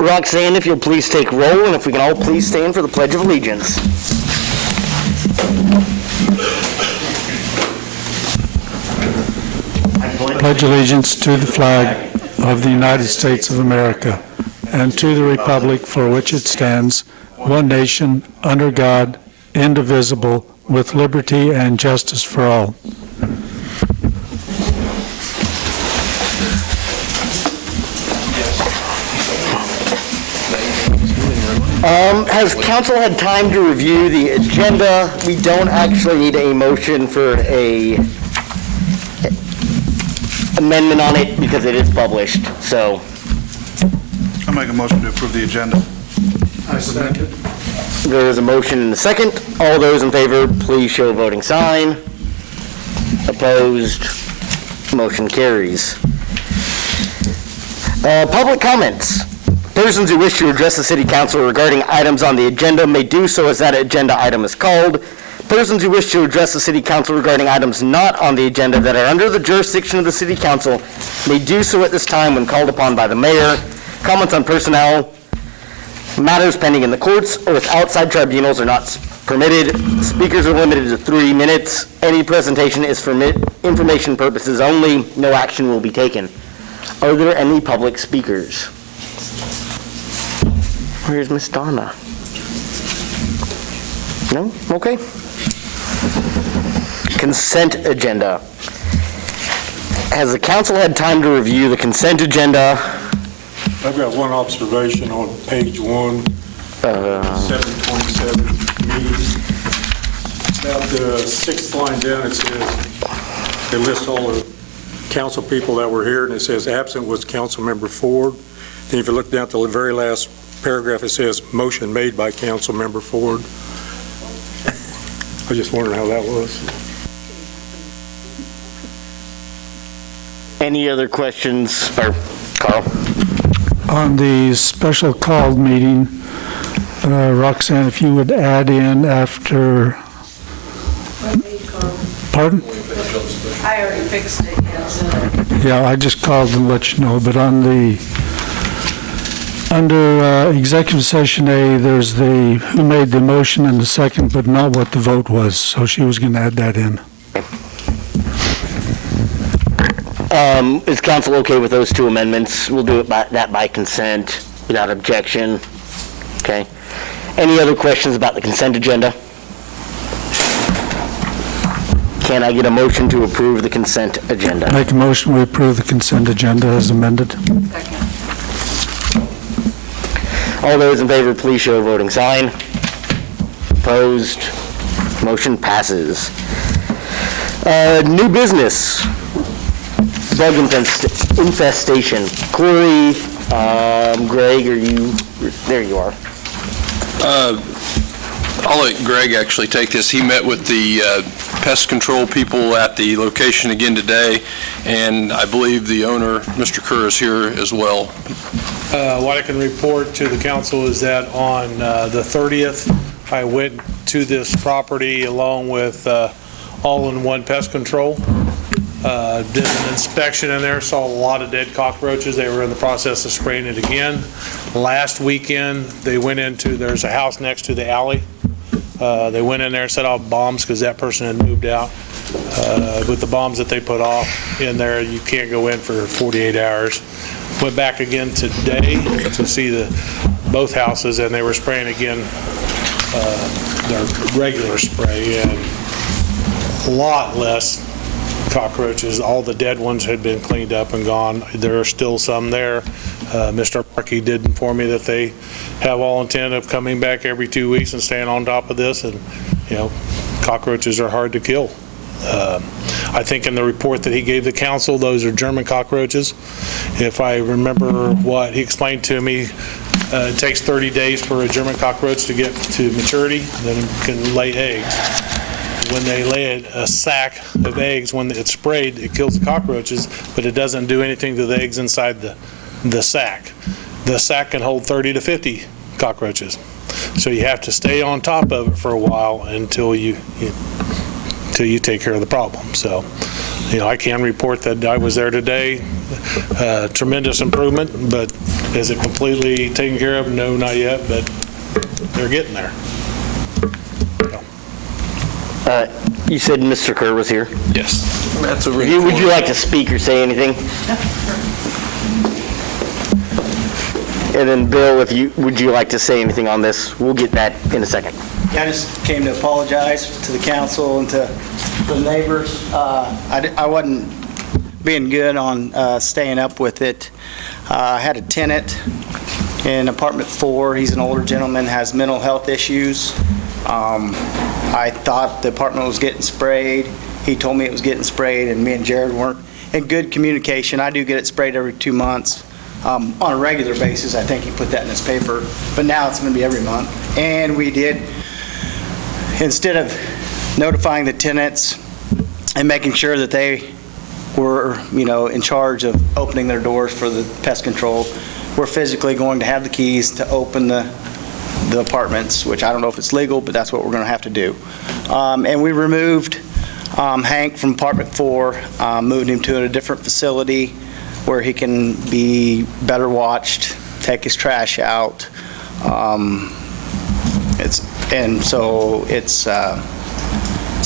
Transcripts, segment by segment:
Roxanne, if you'll please take roll, and if we can all please stand for the Pledge of Allegiance. Pledge allegiance to the flag of the United States of America and to the republic for which it stands, one nation, under God, indivisible, with liberty and justice for all. Has council had time to review the agenda? We don't actually need a motion for a amendment on it because it is published, so. I'll make a motion to approve the agenda. I second. There is a motion and a second. All those in favor, please show voting sign. Opposed? Motion carries. Public comments. Persons who wish to address the City Council regarding items on the agenda may do so as that agenda item is called. Persons who wish to address the City Council regarding items not on the agenda that are under the jurisdiction of the City Council may do so at this time when called upon by the mayor. Comments on personnel, matters pending in the courts, or with outside tribunals are not permitted. Speakers are limited to 3 minutes. Any presentation is for information purposes only. No action will be taken. Are there any public speakers? Where's Miss Donna? No? Okay. Consent agenda. Has the council had time to review the consent agenda? I've got one observation on page 1, 727 meetings. About the 6th line down, it says, they list all the council people that were here, and it says absent was Council Member Ford. And if you look down to the very last paragraph, it says motion made by Council Member Ford. I was just wondering how that was. Any other questions? Or Carl? On the special called meeting, Roxanne, if you would add in after, pardon? I already fixed it, yes. Yeah, I just called to let you know, but on the, under executive session A, there's the who made the motion and the second, but not what the vote was, so she was going to add that in. Is council okay with those 2 amendments? We'll do it by consent without objection. Okay. Any other questions about the consent agenda? Can I get a motion to approve the consent agenda? Make a motion we approve the consent agenda as amended. Second. All those in favor, please show a voting sign. Opposed? Motion passes. New business. Bug infestation. Corey, Greg, are you? There you are. I'll let Greg actually take this. He met with the pest control people at the location again today, and I believe the owner, Mr. Kerr, is here as well. What I can report to the council is that on the 30th, I went to this property along with All-in-One Pest Control. Did an inspection in there, saw a lot of dead cockroaches. They were in the process of spraying it again. Last weekend, they went into, there's a house next to the alley. They went in there and set off bombs because that person had moved out. With the bombs that they put off in there, you can't go in for 48 hours. Went back again today to see both houses, and they were spraying again their regular spray, and a lot less cockroaches. All the dead ones had been cleaned up and gone. There are still some there. Mr. Markey did inform me that they have all intent of coming back every 2 weeks and staying on top of this, and cockroaches are hard to kill. I think in the report that he gave the council, those are German cockroaches. If I remember what he explained to me, it takes 30 days for a German cockroach to get to maturity, then it can lay eggs. When they lay a sack of eggs, when it's sprayed, it kills the cockroaches, but it doesn't do anything to the eggs inside the sack. The sack can hold 30 to 50 cockroaches. So you have to stay on top of it for a while until you take care of the problem. So, I can report that I was there today. Tremendous improvement, but Is it completely taken care of? No, not yet, but they're getting there. You said Mr. Kerr was here. Yes. That's a Would you like to speak or say anything? And then Bill, would you like to say anything on this? We'll get that in a second. I just came to apologize to the council and to the neighbors. I wasn't being good on staying up with it. I had a tenant in apartment 4. He's an older gentleman, has mental health issues. I thought the apartment was getting sprayed. He told me it was getting sprayed, and me and Jared weren't in good communication. I do get it sprayed every 2 months. On a regular basis. I think he put that in his paper, but now it's going to be every month. And we did, instead of notifying the tenants and making sure that they were, in charge of opening their doors for the pest control, we're physically going to have the keys to open the apartments, which I don't know if it's legal, but that's what we're going to have to do. And we removed Hank from apartment 4, moved him to a different facility where he can be better watched, take his trash out. It's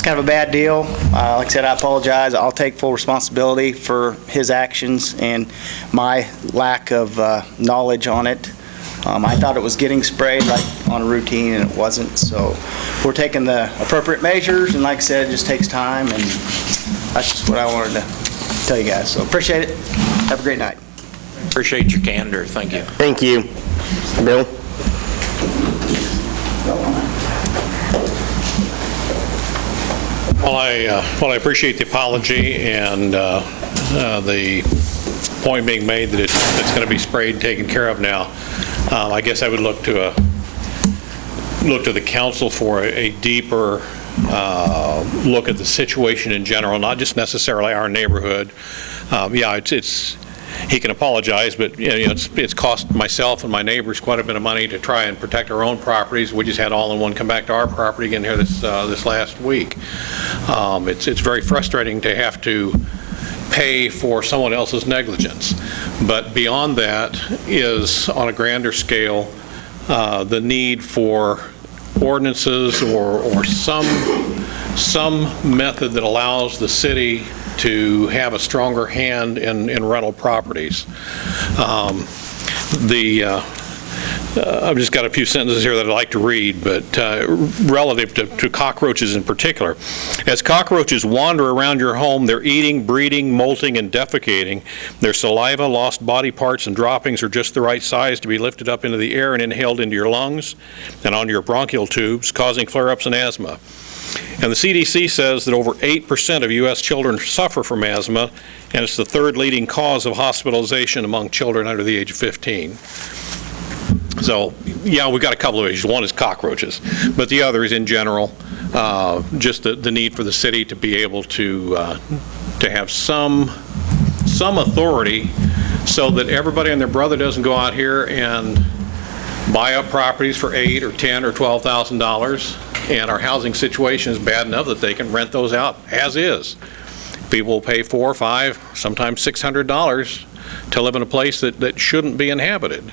kind of a bad deal. Like I said, I apologize. I'll take full responsibility for his actions and my lack of knowledge on it. I thought it was getting sprayed like on a routine, and it wasn't. So we're taking the appropriate measures, and like I said, it just takes time, and that's just what I wanted to tell you guys. So appreciate it. Have a great night. Appreciate your candor. Thank you. Thank you. Bill? Well, I appreciate the apology and the point being made that it's going to be sprayed and taken care of now. I guess I would look to the council for a deeper look at the situation in general, not just necessarily our neighborhood. Yeah, he can apologize, but it's cost myself and my neighbors quite a bit of money to try and protect our own properties. We just had All-in-One come back to our property again here this last week. It's very frustrating to have to pay for someone else's negligence. But beyond that is, on a grander scale, the need for ordinances or some method that allows the city to have a stronger hand in rental properties. I've just got a few sentences here that I'd like to read, but relative to cockroaches in particular. As cockroaches wander around your home, they're eating, breeding, molting, and defecating. Their saliva, lost body parts, and droppings are just the right size to be lifted up into the air and inhaled into your lungs and onto your bronchial tubes, causing flare-ups and asthma. And the CDC says that over 8% of U.S. children suffer from asthma, and it's the third leading cause of hospitalization among children under the age of 15. So, yeah, we've got a couple of issues. One is cockroaches, but the other is, in general, just the need for the city to be able to have some authority so that everybody and their brother doesn't go out here and buy up properties for $8,000 or $10,000 or $12,000, and our housing situation is bad enough that they can rent those out as is. People will pay $400, $500, sometimes $600 to live in a place that shouldn't be inhabited.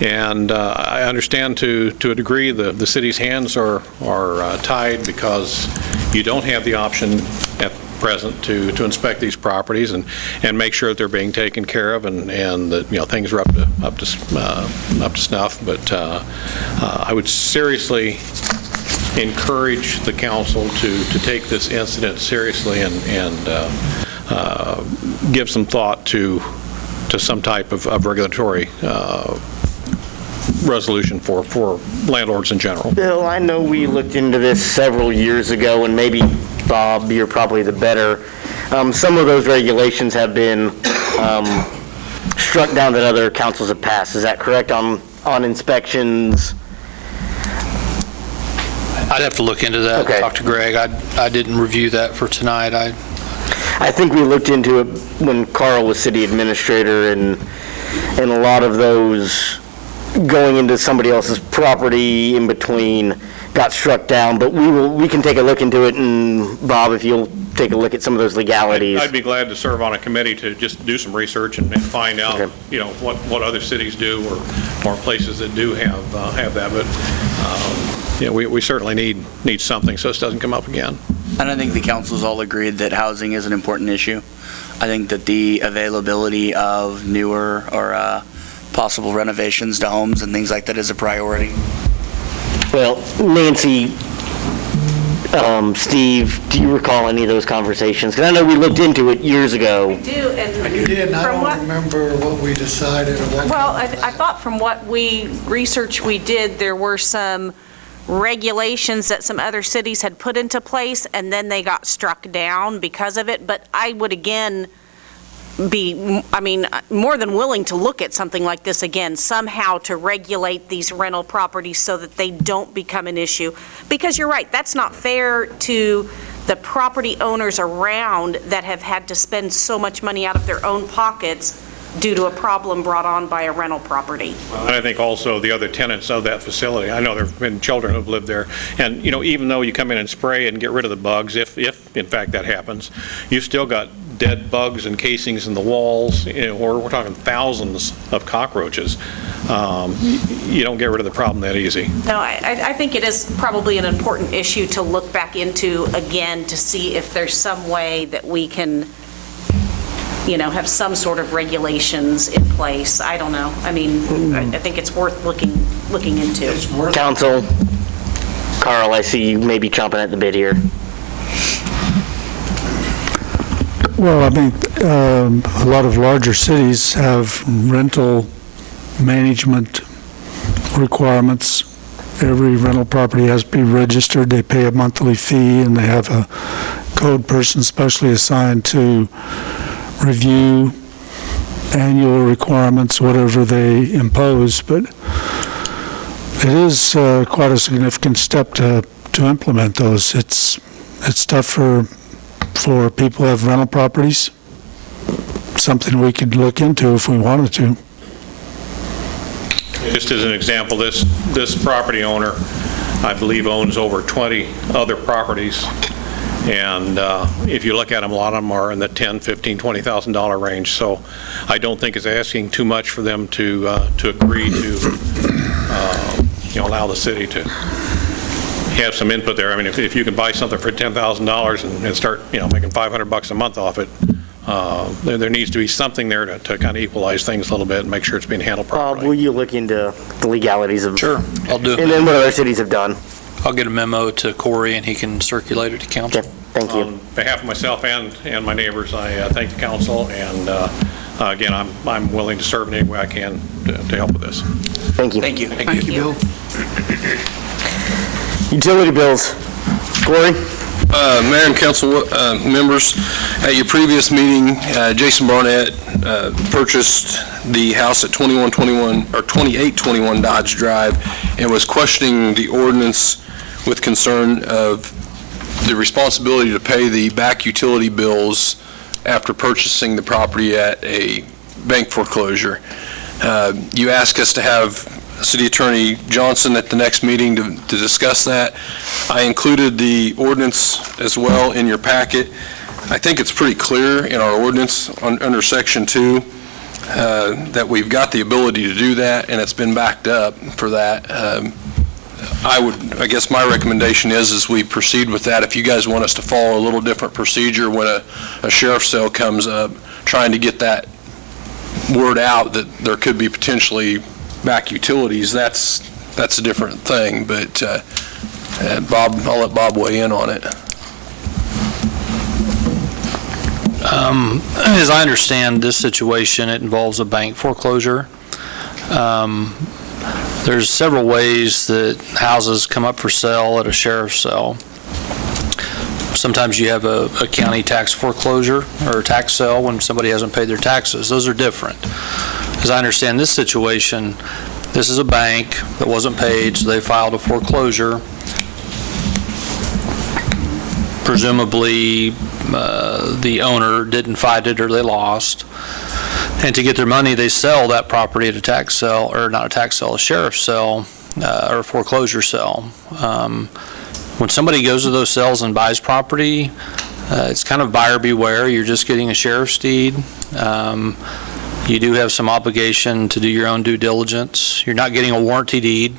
And I understand to a degree the city's hands are tied because you don't have the option at present to inspect these properties and make sure that they're being taken care of and that things are up to snuff. But I would seriously encourage the council to take this incident seriously and give some thought to some type of regulatory resolution for landlords in general. Bill, I know we looked into this several years ago, and maybe, Bob, you're probably the better. Some of those regulations have been struck down that other councils have passed. Is that correct on inspections? I'd have to look into that. Okay. Talk to Greg. I didn't review that for tonight. I think we looked into it when Carl was city administrator, and a lot of those going into somebody else's property in between got struck down, but we can take a look into it, and Bob, if you'll take a look at some of those legalities. I'd be glad to serve on a committee to just do some research and find out, Okay. What other cities do or places that do have that. But, we certainly need something so this doesn't come up again. And I think the council's all agreed that housing is an important issue. I think that the availability of newer or possible renovations to homes and things like that is a priority. Well, Nancy, Steve, do you recall any of those conversations? Because I know we looked into it years ago. I do, and You did, and I from don't what, remember what we decided or what. well, I thought from what research we did, there were some regulations that some other cities had put into place, and then they got struck down because of it. But I would again be, more than willing to look at something like this again, somehow to regulate these rental properties so that they don't become an issue. Because you're right, that's not fair to the property owners around that have had to spend so much money out of their own pockets due to a problem brought on by a rental property. And I think also the other tenants of that facility, I know there have been children who've lived there, and, even though you come in and spray and get rid of the bugs, if in fact that happens, you've still got dead bugs and casings in the walls, we're talking thousands of cockroaches. You don't get rid of the problem that easy. No, I think it is probably an important issue to look back into again to see if there's some way that we can have some sort of regulations in place. I don't know. I think it's worth looking into. Council, Carl, I see you may be chomping at the bit here. Well, a lot of larger cities have rental management requirements. Every rental property has to be registered. They pay a monthly fee, and they have a code person specially assigned to review annual requirements, whatever they impose. But it is quite a significant step to implement those. It's tough for people who have rental properties. Something we could look into if we wanted to. Just as an example, this property owner, I believe, owns over 20 other properties. And if you look at them, a lot of them are in the $10,000, $15,000, $20,000 range. So I don't think it's asking too much for them to agree to allow the city to have some input there. If you can buy something for $10,000 and start making $500 a month off it, there needs to be something there to kind of equalize things a little bit and make sure it's being handled properly. Bob, will you look into the legalities of? Sure, I'll do it. And then what other cities have done? I'll get a memo to Corey, and he can circulate it to council. Okay, thank you. On behalf of myself and my neighbors, I thank the council, and again, I'm willing to serve in any way I can to help with this. Thank you. Thank you. Thank you, Bill. Utility bills. Corey? Mayor and council members, at your previous meeting, Jason Barnett purchased the house at 2821 Dodge Drive and was questioning the ordinance with concern of the responsibility to pay the back utility bills after purchasing the property at a bank foreclosure. You asked us to have City Attorney Johnson at the next meeting to discuss that. I included the ordinance as well in your packet. I think it's pretty clear in our ordinance under Section 2 that we've got the ability to do that, and it's been backed up for that. I guess my recommendation is we proceed with that. If you guys want us to follow a little different procedure when a sheriff's sale comes up, trying to get that word out that there could be potentially back utilities, that's a different thing. But Bob, I'll let Bob weigh in on it. As I understand this situation, it involves a bank foreclosure. There's several ways that houses come up for sale at a sheriff's sale. Sometimes you have a county tax foreclosure or a tax sale when somebody hasn't paid their taxes. Those are different. As I understand this situation, this is a bank that wasn't paid, so they filed a foreclosure. Presumably, the owner didn't fight it or they lost. And to get their money, they sell that property at a tax sale, or not a tax sale, a sheriff's sale, or a foreclosure sale. When somebody goes to those sales and buys property, It's kind of buyer beware. You're just getting a sheriff's deed. You do have some obligation to do your own due diligence. You're not getting a warranty deed.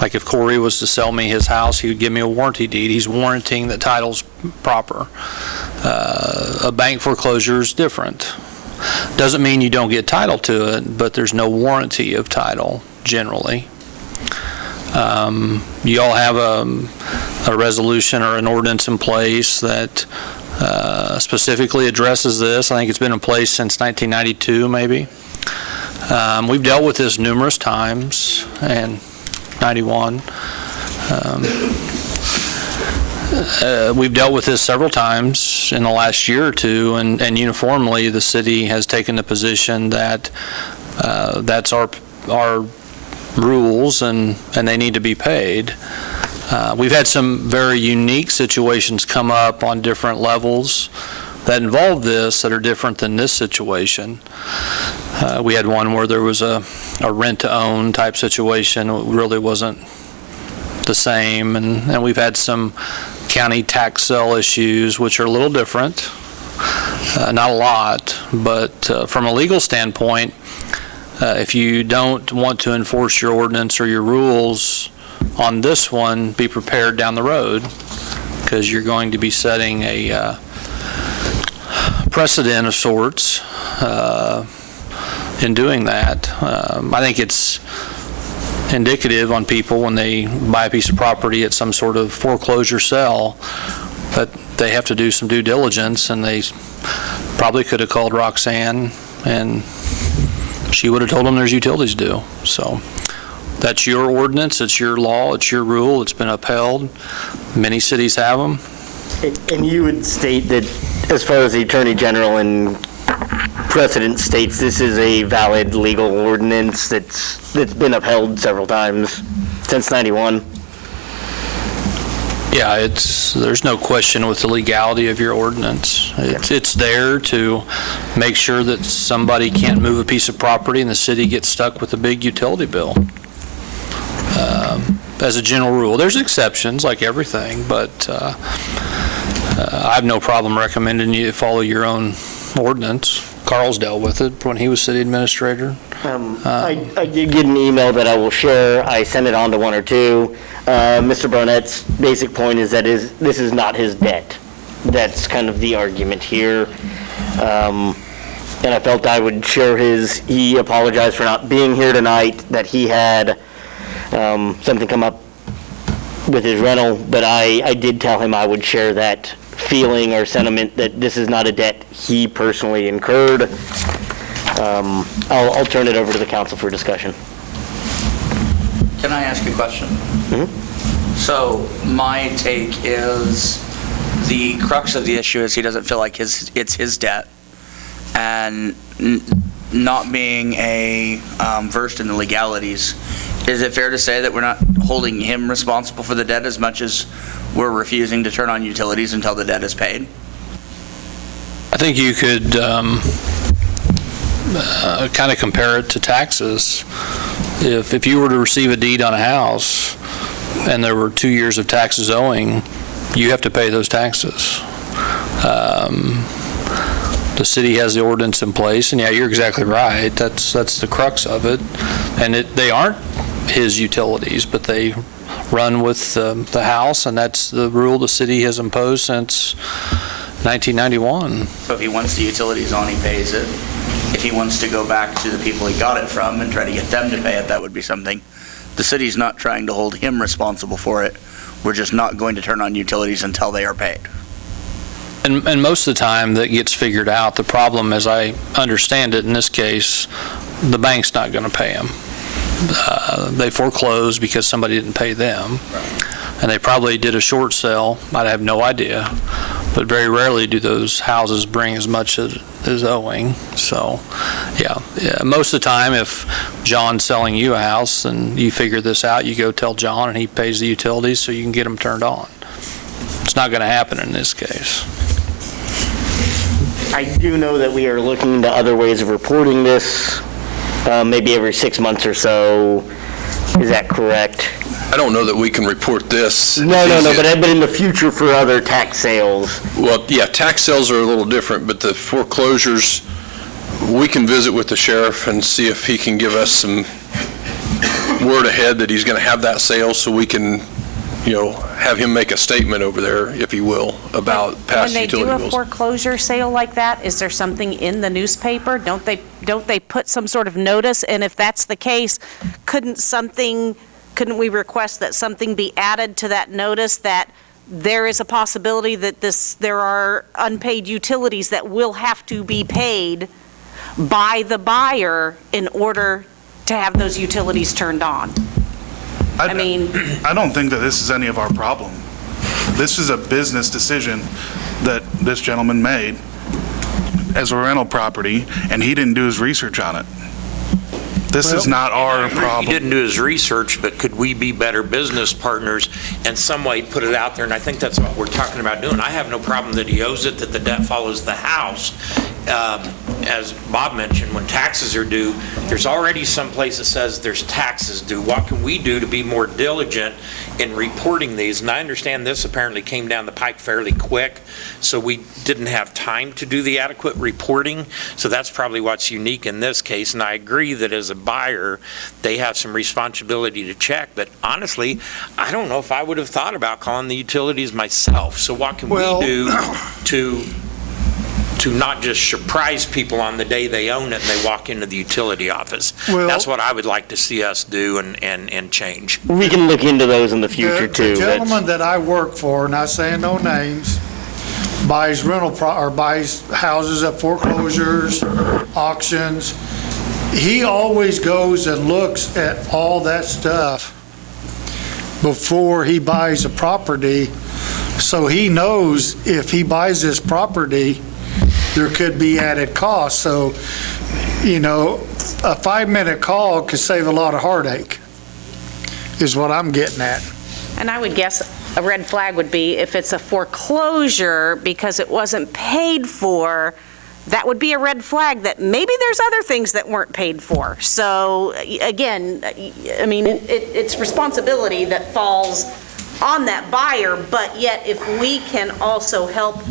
Like if Corey was to sell me his house, he would give me a warranty deed. He's warranting that title's proper. A bank foreclosure is different. Doesn't mean you don't get title to it, but there's no warranty of title generally. You all have a resolution or an ordinance in place that specifically addresses this. I think it's been in place since 1992, maybe. We've dealt with this numerous times, and 91. We've dealt with this several times in the last year or two, and uniformly the city has taken the position that that's our rules and they need to be paid. We've had some very unique situations come up on different levels that involve this that are different than this situation. We had one where there was a rent-to-own type situation. It really wasn't the same, and we've had some county tax sale issues, which are a little different. Not a lot, but from a legal standpoint, if you don't want to enforce your ordinance or your rules on this one, be prepared down the road, because you're going to be setting a precedent of sorts in doing that. I think it's indicative on people when they buy a piece of property at some sort of foreclosure sale, but they have to do some due diligence, and they probably could have called Roxanne and she would have told them there's utilities due. So that's your ordinance, it's your law, it's your rule, it's been upheld. Many cities have them. And you would state that as far as the Attorney General and precedent states, this is a valid legal ordinance that's been upheld several times since 91. Yeah, there's no question with the legality of your ordinance. It's there to make sure that somebody can't move a piece of property and the city gets stuck with a big utility bill. As a general rule, there's exceptions like everything, but I have no problem recommending you follow your own ordinance. Carl's dealt with it when he was city administrator. I did get an email that I will share. I sent it on to one or two. Mr. Barnett's basic point is that this is not his debt. That's kind of the argument here. And I felt I would share he apologized for not being here tonight, that he had something come up with his rental, but I did tell him I would share that feeling or sentiment that this is not a debt he personally incurred. I'll turn it over to the council for discussion. Can I ask a question? Mm-hmm. So my take is the crux of the issue is he doesn't feel like it's his debt, and not being versed in the legalities, is it fair to say that we're not holding him responsible for the debt as much as we're refusing to turn on utilities until the debt is paid? I think you could kind of compare it to taxes. If you were to receive a deed on a house and there were 2 years of taxes owing, you have to pay those taxes. The city has the ordinance in place, and yeah, you're exactly right. That's the crux of it. And they aren't his utilities, but they run with the house, and that's the rule the city has imposed since 1991. So if he wants the utilities on, he pays it. If he wants to go back to the people he got it from and try to get them to pay it, that would be something. The city's not trying to hold him responsible for it. We're just not going to turn on utilities until they are paid. And most of the time that gets figured out. The problem, as I understand it in this case, the bank's not going to pay him. They foreclosed because somebody didn't pay them. And they probably did a short sale. I have no idea. But very rarely do those houses bring as much as owing. So, yeah, most of the time, if John's selling you a house and you figure this out, you go tell John and he pays the utilities so you can get them turned on. It's not going to happen in this case. I do know that we are looking into other ways of reporting this, maybe every 6 months or so. Is that correct? I don't know that we can report this. No, but in the future for other tax sales. Well, yeah, tax sales are a little different, but the foreclosures, we can visit with the sheriff and see if he can give us some word ahead that he's going to have that sale, so we can, have him make a statement over there, if he will, about past utility bills. When they do a foreclosure sale like that, is there something in the newspaper? Don't they put some sort of notice? And if that's the case, couldn't we request that something be added to that notice, that there is a possibility that there are unpaid utilities that will have to be paid by the buyer in order to have those utilities turned on? I don't think that this is any of our problem. This is a business decision that this gentleman made as a rental property, and he didn't do his research on it. This is not our problem. He didn't do his research, but could we be better business partners and some way put it out there? And I think that's what we're talking about doing. I have no problem that he owes it, that the debt follows the house. As Bob mentioned, when taxes are due, there's already some place that says there's taxes due. What can we do to be more diligent in reporting these? And I understand this apparently came down the pike fairly quick, so we didn't have time to do the adequate reporting. So that's probably what's unique in this case. And I agree that as a buyer, they have some responsibility to check. But honestly, I don't know if I would have thought about calling the utilities myself. So what can we do to not just surprise people on the day they own it and they walk into the utility office? That's what I would like to see us do and change. We can look into those in the future, too. The gentleman that I work for, not saying no names, buys buys houses at foreclosures, auctions. He always goes and looks at all that stuff before he buys a property, so he knows if he buys this property, there could be added costs. So, a 5-minute call could save a lot of heartache, is what I'm getting at. And I would guess a red flag would be if it's a foreclosure because it wasn't paid for, that would be a red flag that maybe there's other things that weren't paid for. So again, it's responsibility that falls on that buyer, but yet if we can also help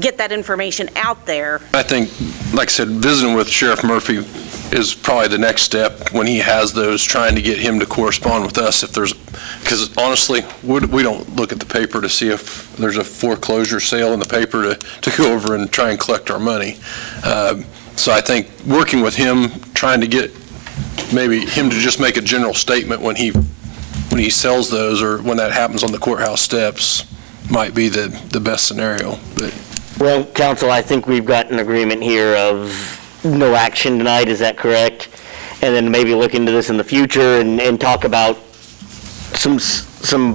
get that information out there. I think, like I said, visiting with Sheriff Murphy is probably the next step when he has those, trying to get him to correspond with us because honestly, we don't look at the paper to see if there's a foreclosure sale in the paper to go over and try and collect our money. So I think working with him, trying to get maybe him to just make a general statement when he sells those or when that happens on the courthouse steps might be the best scenario. Well, counsel, I think we've got an agreement here of no action tonight, is that correct? And then maybe look into this in the future and talk about some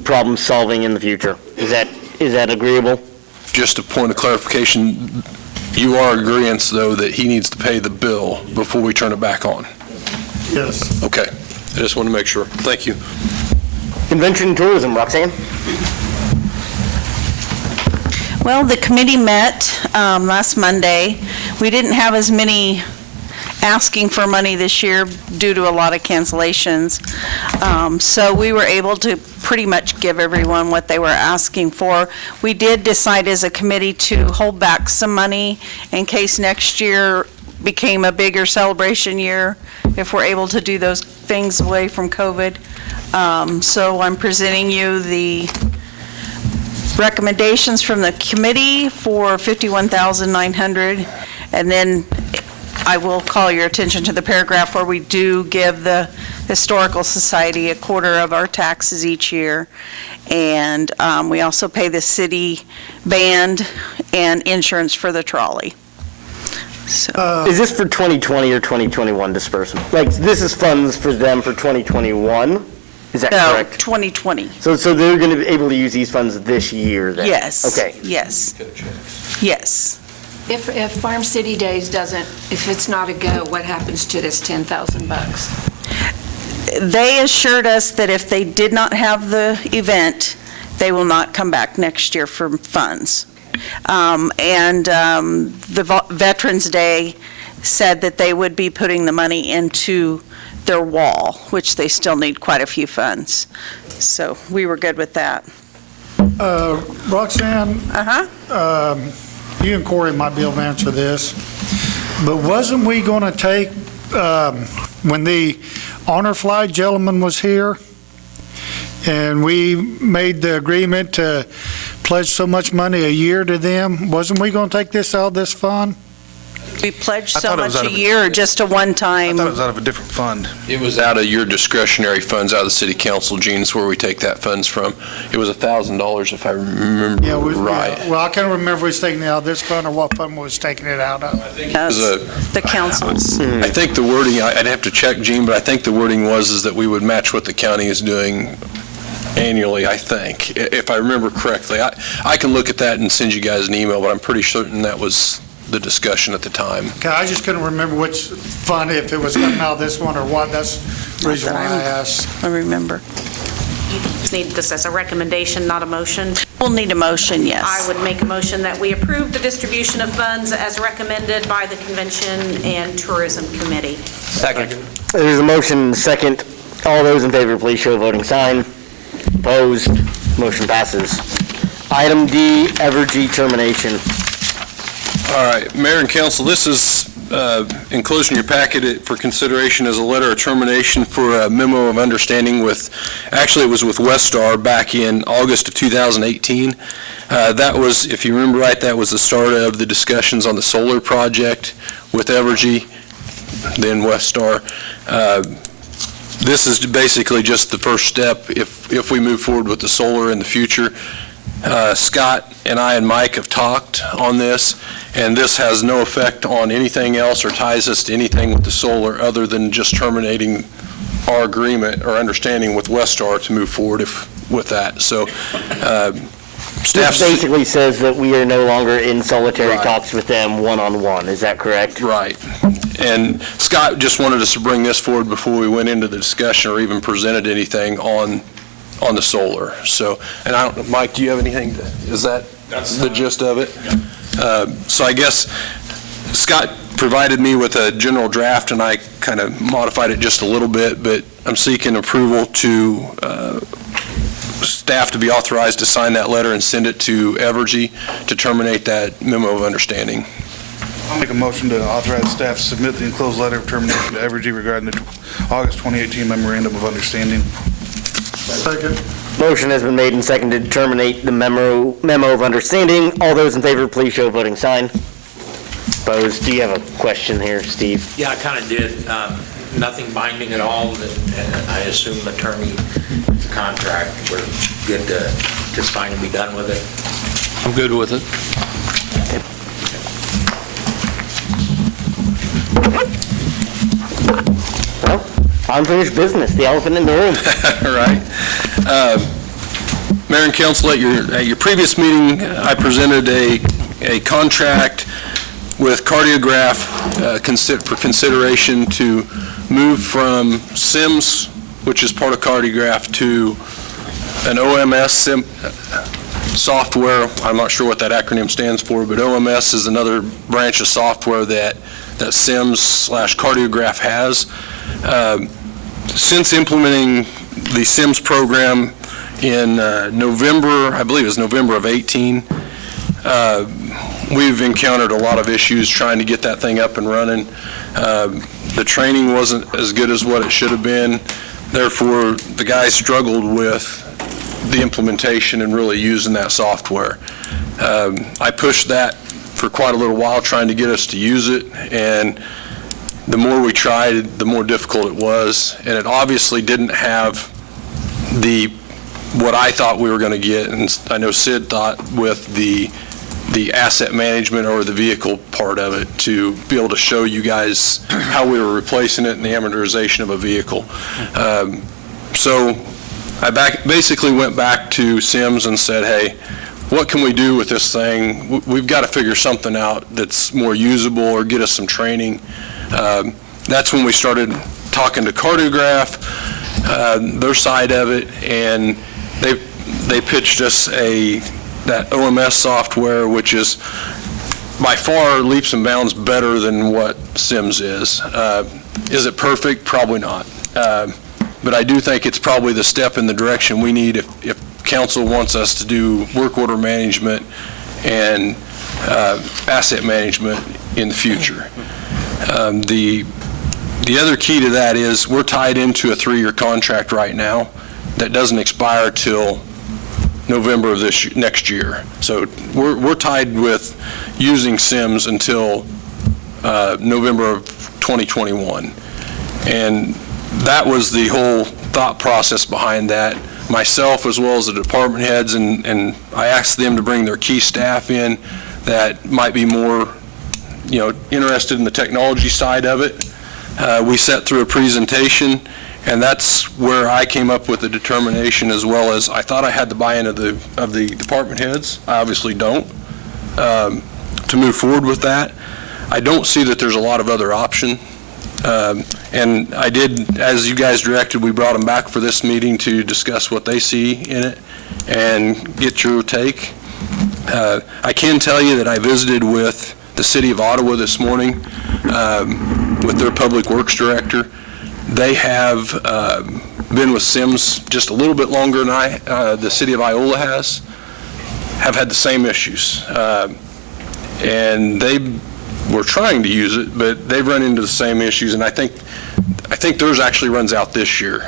problem solving in the future. Is that agreeable? Just a point of clarification, you are agreeing, though, that he needs to pay the bill before we turn it back on? Yes. Okay. I just want to make sure. Thank you. Convention and tourism, Roxanne? Well, the committee met last Monday. We didn't have as many asking for money this year due to a lot of cancellations. So we were able to pretty much give everyone what they were asking for. We did decide as a committee to hold back some money in case next year became a bigger celebration year, if we're able to do those things away from COVID. So I'm presenting you the recommendations from the committee for $51,900, and then I will call your attention to the paragraph where we do give the Historical Society a quarter of our taxes each year, and we also pay the city band and insurance for the trolley. So. Is this for 2020 or 2021 disbursement? Like, this is funds for them for 2021? Is that correct? No, 2020. So they're going to be able to use these funds this year then? Yes. Okay. Yes. Yes. If Farm City Days if it's not a go, what happens to this $10,000? They assured us that if they did not have the event, they will not come back next year for funds. The Veterans Day said that they would be putting the money into their wall, which they still need quite a few funds. So we were good with that. Roxanne, you and Corey might be able to answer this, but wasn't we going to take, when the honor flight gentleman was here, and we made the agreement to pledge so much money a year to them, wasn't we going to take this out of this fund? We pledged I so thought it was much out a of- year or just a I one-time? thought it was out of a different fund. It was out of your discretionary funds, out of the city council, Gene, is where we take that funds from. It was $1,000 if I remember Yeah, right. well, I can't remember if we was taking it out of this fund or what fund we was taking it out of. Yes, was the councils. I think the wording, I'd have to check, Gene, but I think the wording was is that we would match what the county is doing annually, I think, if I remember correctly. I can look at that and send you guys an email, but I'm pretty certain that was the discussion at the time. Okay, I just couldn't remember which fund, if it was coming out of this one or what. That's the reason why I asked. I remember. You just need this as a recommendation, not a motion. We'll need a motion, yes. I would make a motion that we approve the distribution of funds as recommended by the Convention and Tourism Committee. Second. There's a motion and a second. All those in favor, please show a voting sign. Opposed? Motion passes. Item D, Evergy termination. All right, Mayor and Council, this is enclosed in your packet for consideration as a letter of termination for a memo of understanding with, actually it was with Westar back in August of 2018. That was, if you remember right, that was the start of the discussions on the solar project with Evergy, then Westar. This is basically just the first step if we move forward with the solar in the future. Scott and I and Mike have talked on this, and this has no effect on anything else or ties us to anything with the solar other than just terminating our agreement or understanding with Westar to move forward with that. So staff This basically says that we are no longer in solitary Right. talks with them one-on-one. Is that correct? Right. And Scott just wanted us to bring this forward before we went into the discussion or even presented anything on the solar. So, and I don't, Mike, do you have anything? Is that the gist of it? So I guess Scott provided me with a general draft and I kind of modified it just a little bit, but I'm seeking approval to staff to be authorized to sign that letter and send it to Evergy to terminate that memo of understanding. I'll make a motion to authorize staff to submit the enclosed letter of termination to Evergy regarding the August 2018 memorandum of understanding. Second. Motion has been made and seconded to terminate the memo of understanding. All those in favor, please show a voting sign. Opposed? Do you have a question here, Steve? Yeah, I kind of did. Nothing binding at all, that I assume attorney contract, we're good to just sign and be done with it. I'm good with it. Well, unfinished business, the elephant in the room. Right. Mayor and Council, at your previous meeting, I presented a contract with Cardiograph for consideration to move from SIMS, which is part of Cardiograph, to an OMS software. I'm not sure what that acronym stands for, but OMS is another branch of software that SIMS/Cardiograph has. Since implementing the SIMS program in November, I believe it was November of 18, we've encountered a lot of issues trying to get that thing up and running. The training wasn't as good as what it should have been. Therefore, the guys struggled with the implementation and really using that software. I pushed that for quite a little while, trying to get us to use it, and the more we tried, the more difficult it was, and it obviously didn't have what I thought we were going to get, and I know Sid thought with the asset management or the vehicle part of it, to be able to show you guys how we were replacing it and the amortization of a vehicle. So I basically went back to SIMS and said, hey, what can we do with this thing? We've got to figure something out that's more usable or get us some training. That's when we started talking to Cardiograph, their side of it, and they pitched us that OMS software, which is by far leaps and bounds better than what SIMS is. Is it perfect? Probably not. But I do think it's probably the step in the direction we need if council wants us to do work order management and asset management in the future. The other key to that is we're tied into a 3-year contract right now that doesn't expire till November of next year. So we're tied with using SIMS until November of 2021. And that was the whole thought process behind that. Myself, as well as the department heads, and I asked them to bring their key staff in that might be more, interested in the technology side of it. We sat through a presentation, and that's where I came up with the determination, as well as I thought I had the buy-in of the department heads. I obviously don't, to move forward with that. I don't see that there's a lot of other option. And I did, as you guys directed, we brought them back for this meeting to discuss what they see in it and get your take. I can tell you that I visited with the city of Ottawa this morning with their public works director. They have been with SIMS just a little bit longer than the city of Iola have had the same issues. And they were trying to use it, but they've run into the same issues, and I think theirs actually runs out this year.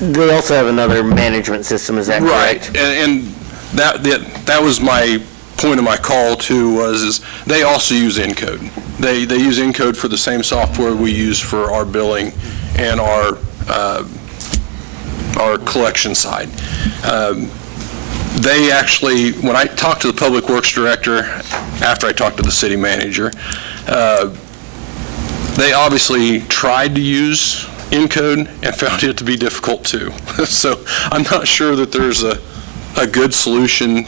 They also have another management system, is that correct? Right, and that was my point of my call too, is they also use Encode. They use Encode for the same software we use for our billing and our collection side. They actually, when I talked to the public works director, after I talked to the city manager, they obviously tried to use Encode and found it to be difficult too. So I'm not sure that there's a good solution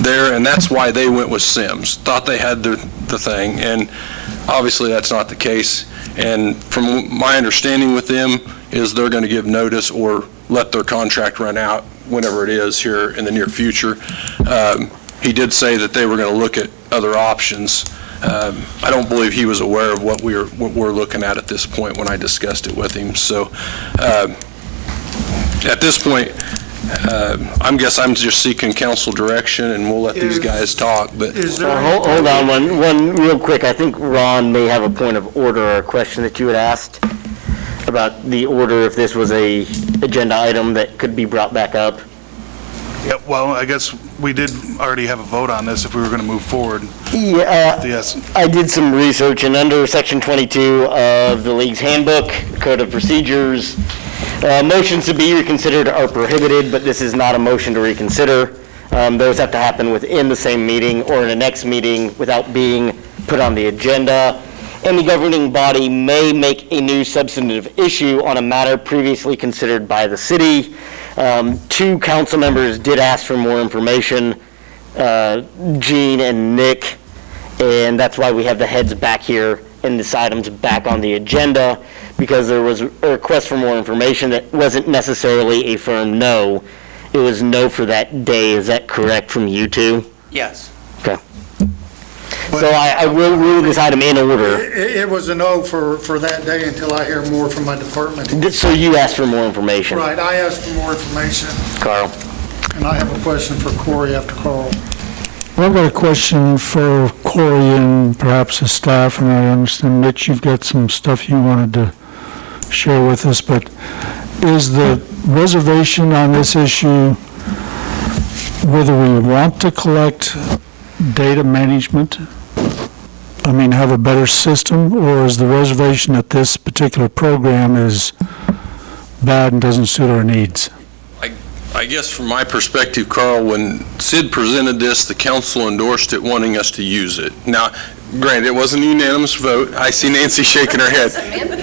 there, and that's why they went with SIMS. Thought they had the thing, and obviously that's not the case. And from my understanding with them is they're going to give notice or let their contract run out whenever it is here in the near future. He did say that they were going to look at other options. I don't believe he was aware of what we're looking at this point when I discussed it with him. So at this point, I guess I'm just seeking council direction, and we'll let these guys talk. But hold on one real quick. I think Ron may have a point of order or a question that you had asked about the order, if this was a agenda item that could be brought back up. Yeah, well, I guess we did already have a vote on this if we were going to move forward. Yeah, Yes. I did some research, and under Section 22 of the League's Handbook, Code of Procedures, motions to be reconsidered are prohibited, but this is not a motion to reconsider. Those have to happen within the same meeting or in the next meeting without being put on the agenda. Any governing body may make a new substantive issue on a matter previously considered by the city. 2 council members did ask for more information, Gene and Nick, and that's why we have the heads back here and this item's back on the agenda, because there was a request for more information that wasn't necessarily a firm no. It was no for that day. Is that correct from you two? Yes. Okay. So I will rule this item in order. It was a no for that day until I hear more from my department. So you asked for more information? Right, I asked for more information, Carl? and I have a question for Corey after Carl. Well, I've got a question for Corey and perhaps the staff, and I understand, Mitch, you've got some stuff you wanted to share with us, but is the reservation on this issue whether we want to collect data management, I mean, have a better system, or is the reservation that this particular program is bad and doesn't suit our needs? I guess from my perspective, Carl, when Sid presented this, the council endorsed it, wanting us to use it. Now, granted, it wasn't a unanimous vote. I see Nancy shaking her head. Some input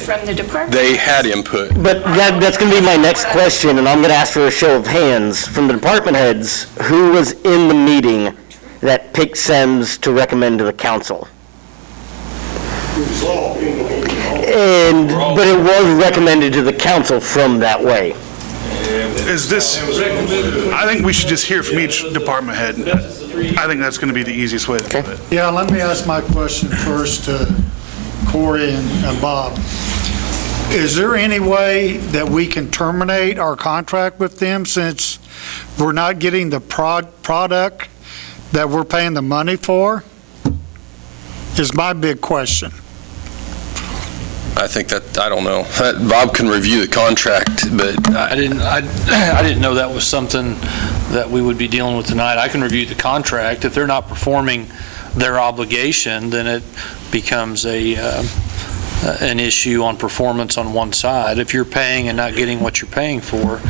from the department. They had input. But that's going to be my next question, and I'm going to ask for a show of hands from the department heads. Who was in the meeting that picked SEMS to recommend to the council? But it was recommended to the council from that way. Is this, I think we should just hear from each department head. I think that's going to be the easiest way to do it. Yeah, let me ask my question first to Corey and Bob. Is there any way that we can terminate our contract with them since we're not getting the product that we're paying the money for? Is my big question. I think that, I don't know. Bob can review the contract, but I didn't know that was something that we would be dealing with tonight. I can review the contract. If they're not performing their obligation, then it becomes an issue on performance on one side. If you're paying and not getting what you're paying for,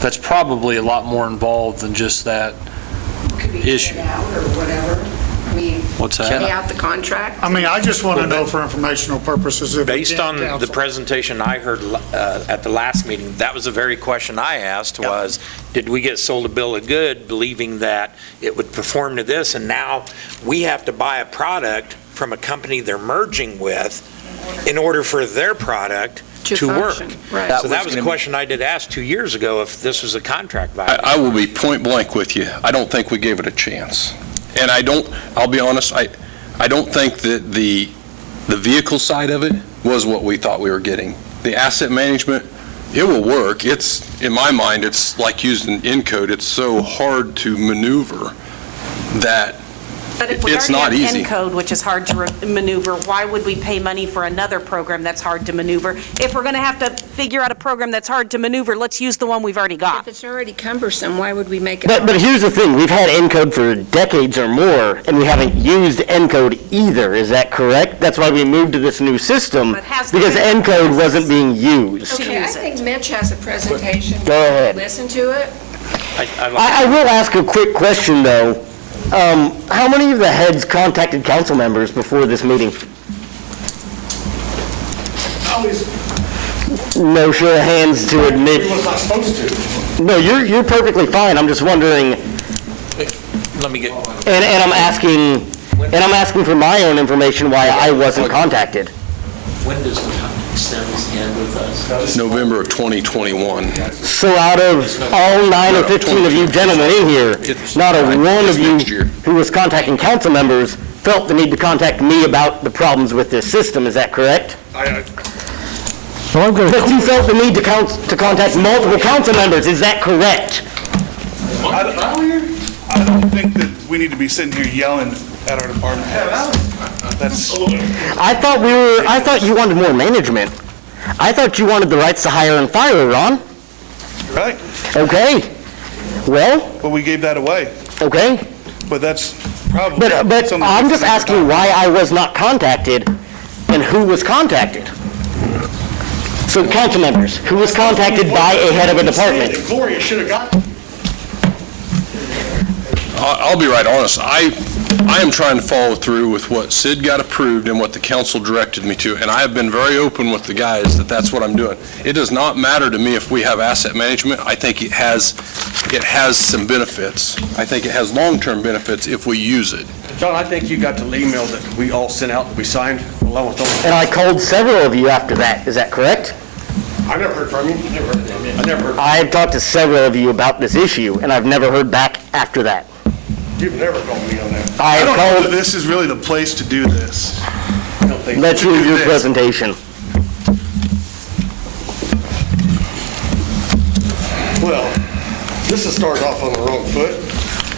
that's probably a lot more involved than just that issue. Out or whatever. I mean, What's that? carry out the contract. I mean, I just want to know for informational purposes. If we Based can, on the counsel. presentation I heard at the last meeting, that was the very question I asked was, did we get sold a bill of good believing that it would perform to this, and now we have to buy a product from a company they're merging with in order for their product to work? function, right. So that was a question I did ask 2 years ago, if this was a contract violation. I will be point blank with you. I don't think we gave it a chance. And I'll be honest, I don't think that the vehicle side of it was what we thought we were getting. The asset management, it will work. In my mind, it's like using Encode. It's so hard to maneuver that But if we it's already not have easy. Encode, which is hard to maneuver, why would we pay money for another program that's hard to maneuver? If we're going to have to figure out a program that's hard to maneuver, let's use the one we've already got. If it's already cumbersome, why would we make it? But here's the thing, we've had Encode for decades or more, and we haven't used Encode either, is that correct? That's why we moved to this new system, But has because the- Encode wasn't being used. Okay, I use it. think Mitch has a presentation. Go ahead. Listen to it. I will ask a quick question, though. How many of the heads contacted council members before this meeting? No show of hands to admit. He was not supposed to. No, you're perfectly fine. I'm just wondering, Let me get, and I'm asking for my own information why I wasn't contacted. when does the extends end with us? November of 2021. So out of all 9 or 15 of you gentlemen in here, not a one of you who was contacting council members felt the need to contact me about the problems with this system. Is that correct? But you felt the need to contact multiple council members. Is that correct? I don't think that we need to be sitting here yelling at our department heads. That's, I thought you wanted more management. I thought you wanted the rights to hire and fire, Ron. right, Okay. Well, but we gave that away. okay. But that's probably. But something I'm we just should asking why I was not contacted and who was contacted. So council members, who was contacted by a head of a department? Gloria should have gotten. I'll be right honest. I am trying to follow through with what Sid got approved and what the council directed me to, and I have been very open with the guys that that's what I'm doing. It does not matter to me if we have asset management. I think it has some benefits. I think it has long-term benefits if we use it. John, I think you got the email that we all sent out, that we signed, along with all. And I called several of you after that. Is that correct? I never heard from you. I never heard. I have talked to several of you about this issue, and I've never heard back after that. You've never called me on that. I I have don't know that called, this is really the place to do this. I don't think. let's hear your this. presentation. Well, this has started off on the wrong foot,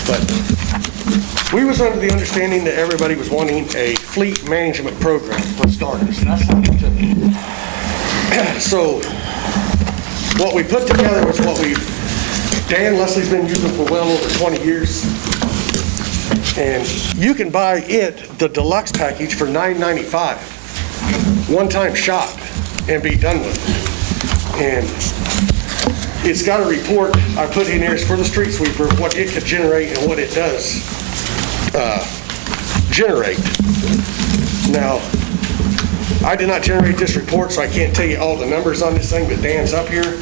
but we was under the understanding that everybody was wanting a fleet management program for starters. That's how we took it. So what we put together was what Dan Leslie's been using for well over 20 years. And you can buy the deluxe package for $9.95, one-time shop, and be done with it. And it's got a report I put in there for the street sweeper, what it could generate and what it does generate. Now, I did not generate this report, so I can't tell you all the numbers on this thing, but Dan's up here.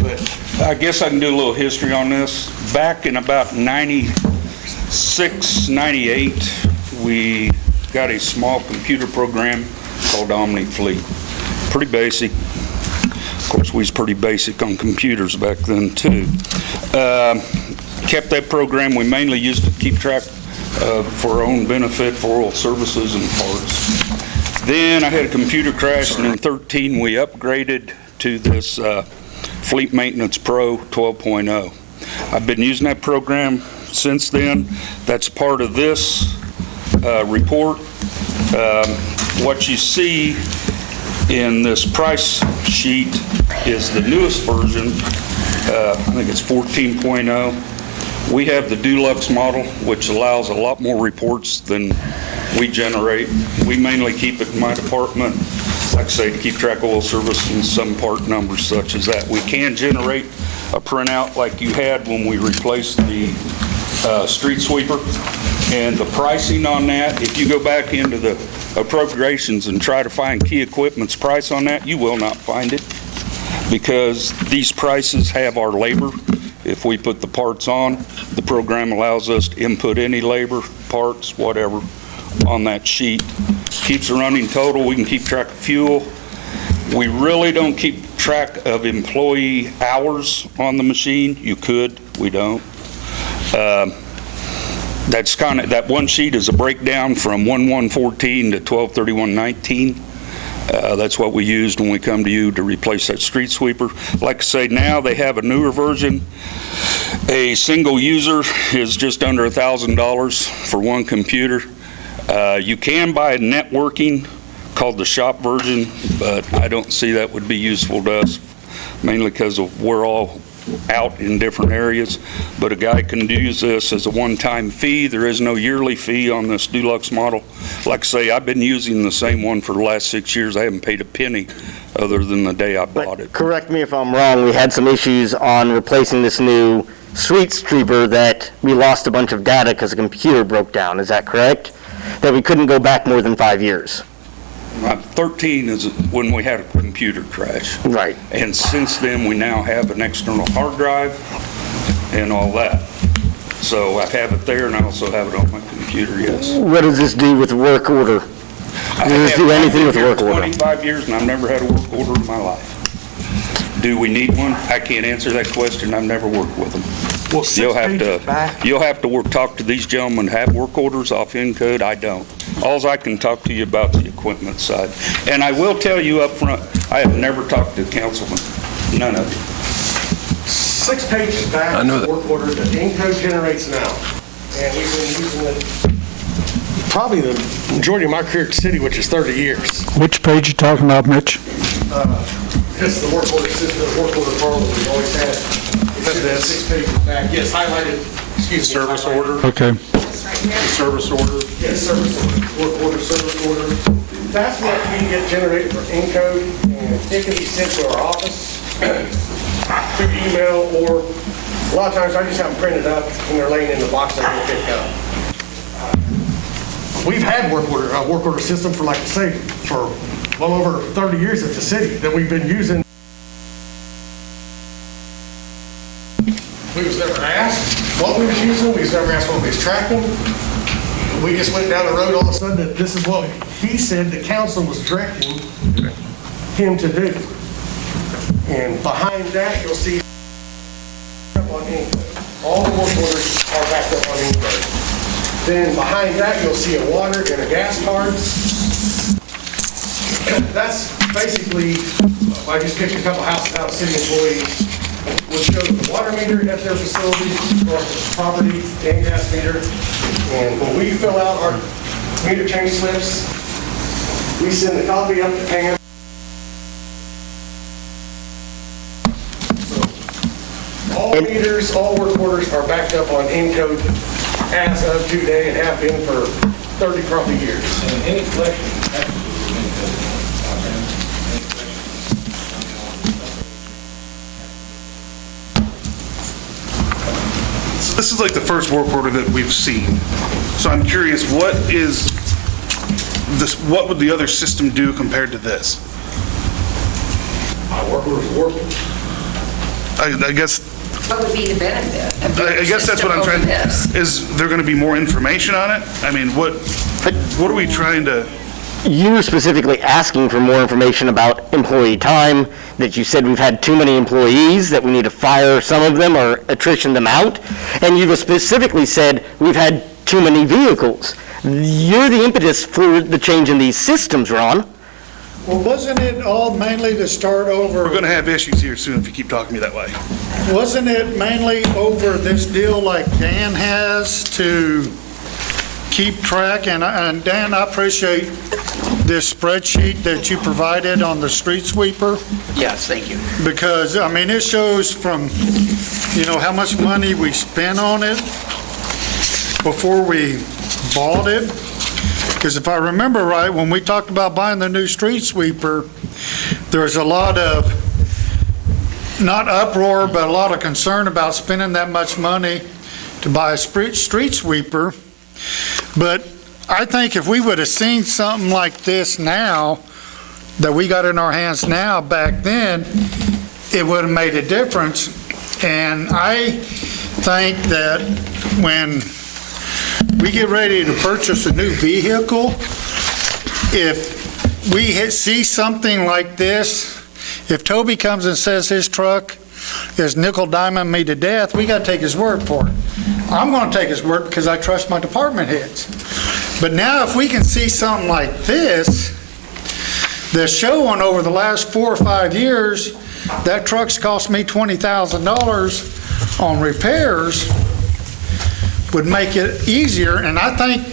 But I guess I can do a little history on this. Back in about 96, 98, we got a small computer program called OmniFleet. Pretty basic. Of course, we was pretty basic on computers back then, too. Kept that program. We mainly used it to keep track for our own benefit for oil services and parts. Then I had a computer crash, and in 13, we upgraded to this Fleet Maintenance Pro 12.0. I've been using that program since then. That's part of this report. What you see in this price sheet is the newest version. I think it's 14.0. We have the Deluxe model, which allows a lot more reports than we generate. We mainly keep it in my department, like I say, to keep track of oil service and some part numbers such as that. We can generate a printout like you had when we replaced the street sweeper. And the pricing on that, if you go back into the appropriations and try to find key equipment's price on that, you will not find it, because these prices have our labor. If we put the parts on, the program allows us to input any labor, parts, whatever, on that sheet. Keeps a running total. We can keep track of fuel. We really don't keep track of employee hours on the machine. You could, we don't. That's kind of, that one sheet is a breakdown from 1/1/14 to 12/31/19. That's what we used when we come to you to replace that street sweeper. Like I say, now they have a newer version. A single user is just under $1,000 for one computer. You can buy a networking called the shop version, but I don't see that would be useful to us, mainly because we're all out in different areas. But a guy can use this as a one-time fee. There is no yearly fee on this Deluxe model. Like I say, I've been using the same one for the last 6 years. I haven't paid a penny other than the day I bought it. Correct me if I'm wrong, we had some issues on replacing this new street sweeper that we lost a bunch of data because the computer broke down. Is that correct? That we couldn't go back more than 5 years? 13 is when we had a computer crash. Right. And since then, we now have an external hard drive and all that. So I have it there, and I also have it on my computer, yes. What does this do with work order? Does this do anything with work order? 25 years, and I've never had a work order in my life. Do we need one? I can't answer that question. I've never worked with them. Well, You'll have to talk to these gentlemen who have work orders off Encode. I don't. Alls I can talk to you about the equipment side. And I will tell you up front, I have never talked to councilmen. None of you. 6 pages back, I know that. work order that Encode generates now. And we've been using it probably the majority of my career at the city, which is 30 years. Which page you talking about, Mitch? Just the work order system, the work order form that we've always had. It's this 6 pages back. Yes, highlighted, excuse me. Service highlighted. order, Okay. the service order. Yes, service order, work order, service order. That's what we get generated for Encode, and it can be sent to our office through email, or a lot of times I just have them printed up and they're laying in the box that we pick up. We've had a work order system for, like I say, for well over 30 years at the city that we've been using. We was never asked what we was using, we was never asked what we was tracking. We just went down the road all of a sudden that this is what he said the council was directing him to do. And behind that, you'll see on Encode. All the work orders are backed up on Encode. Then behind that, you'll see a water and a gas card. That's basically, I just picked a couple houses out of city employees, which shows the water meter at their facility, or property, and gas meter. And when we fill out our meter change slips, we send the copy up to Pam. So all meters, all work orders are backed up on Encode as of today and have been for 30 probably years. And any collection. This is like the first work order that we've seen. So I'm curious, what would the other system do compared to this? Our work orders working. I guess, What would be the benefit of I guess that's what I'm trying to, is there going to be more information on it? I mean, what are we trying to? You were specifically asking for more information about employee time, that you said we've had too many employees, that we need to fire some of them or attrition them out. And you've specifically said we've had too many vehicles. You're the impetus for the change in these systems, Ron. Well, wasn't it all mainly to start over? We're going to have issues here soon if you keep talking to me that way. Wasn't it mainly over this deal like Dan has to keep track? And Dan, I appreciate this spreadsheet that you provided on the street sweeper. Yes, thank you. Because, I mean, it shows from, how much money we spent on it before we bought it. Because if I remember right, when we talked about buying the new street sweeper, there was a lot of, not uproar, but a lot of concern about spending that much money to buy a street sweeper. But I think if we would have seen something like this now, that we got in our hands now back then, it would have made a difference. And I think that when we get ready to purchase a new vehicle, if we see something like this, if Toby comes and says his truck is nickel diamond me to death, we got to take his word for it. I'm going to take his word because I trust my department heads. But now if we can see something like this, that's showing over the last 4 or 5 years, that truck's cost me $20,000 on repairs, would make it easier. And I think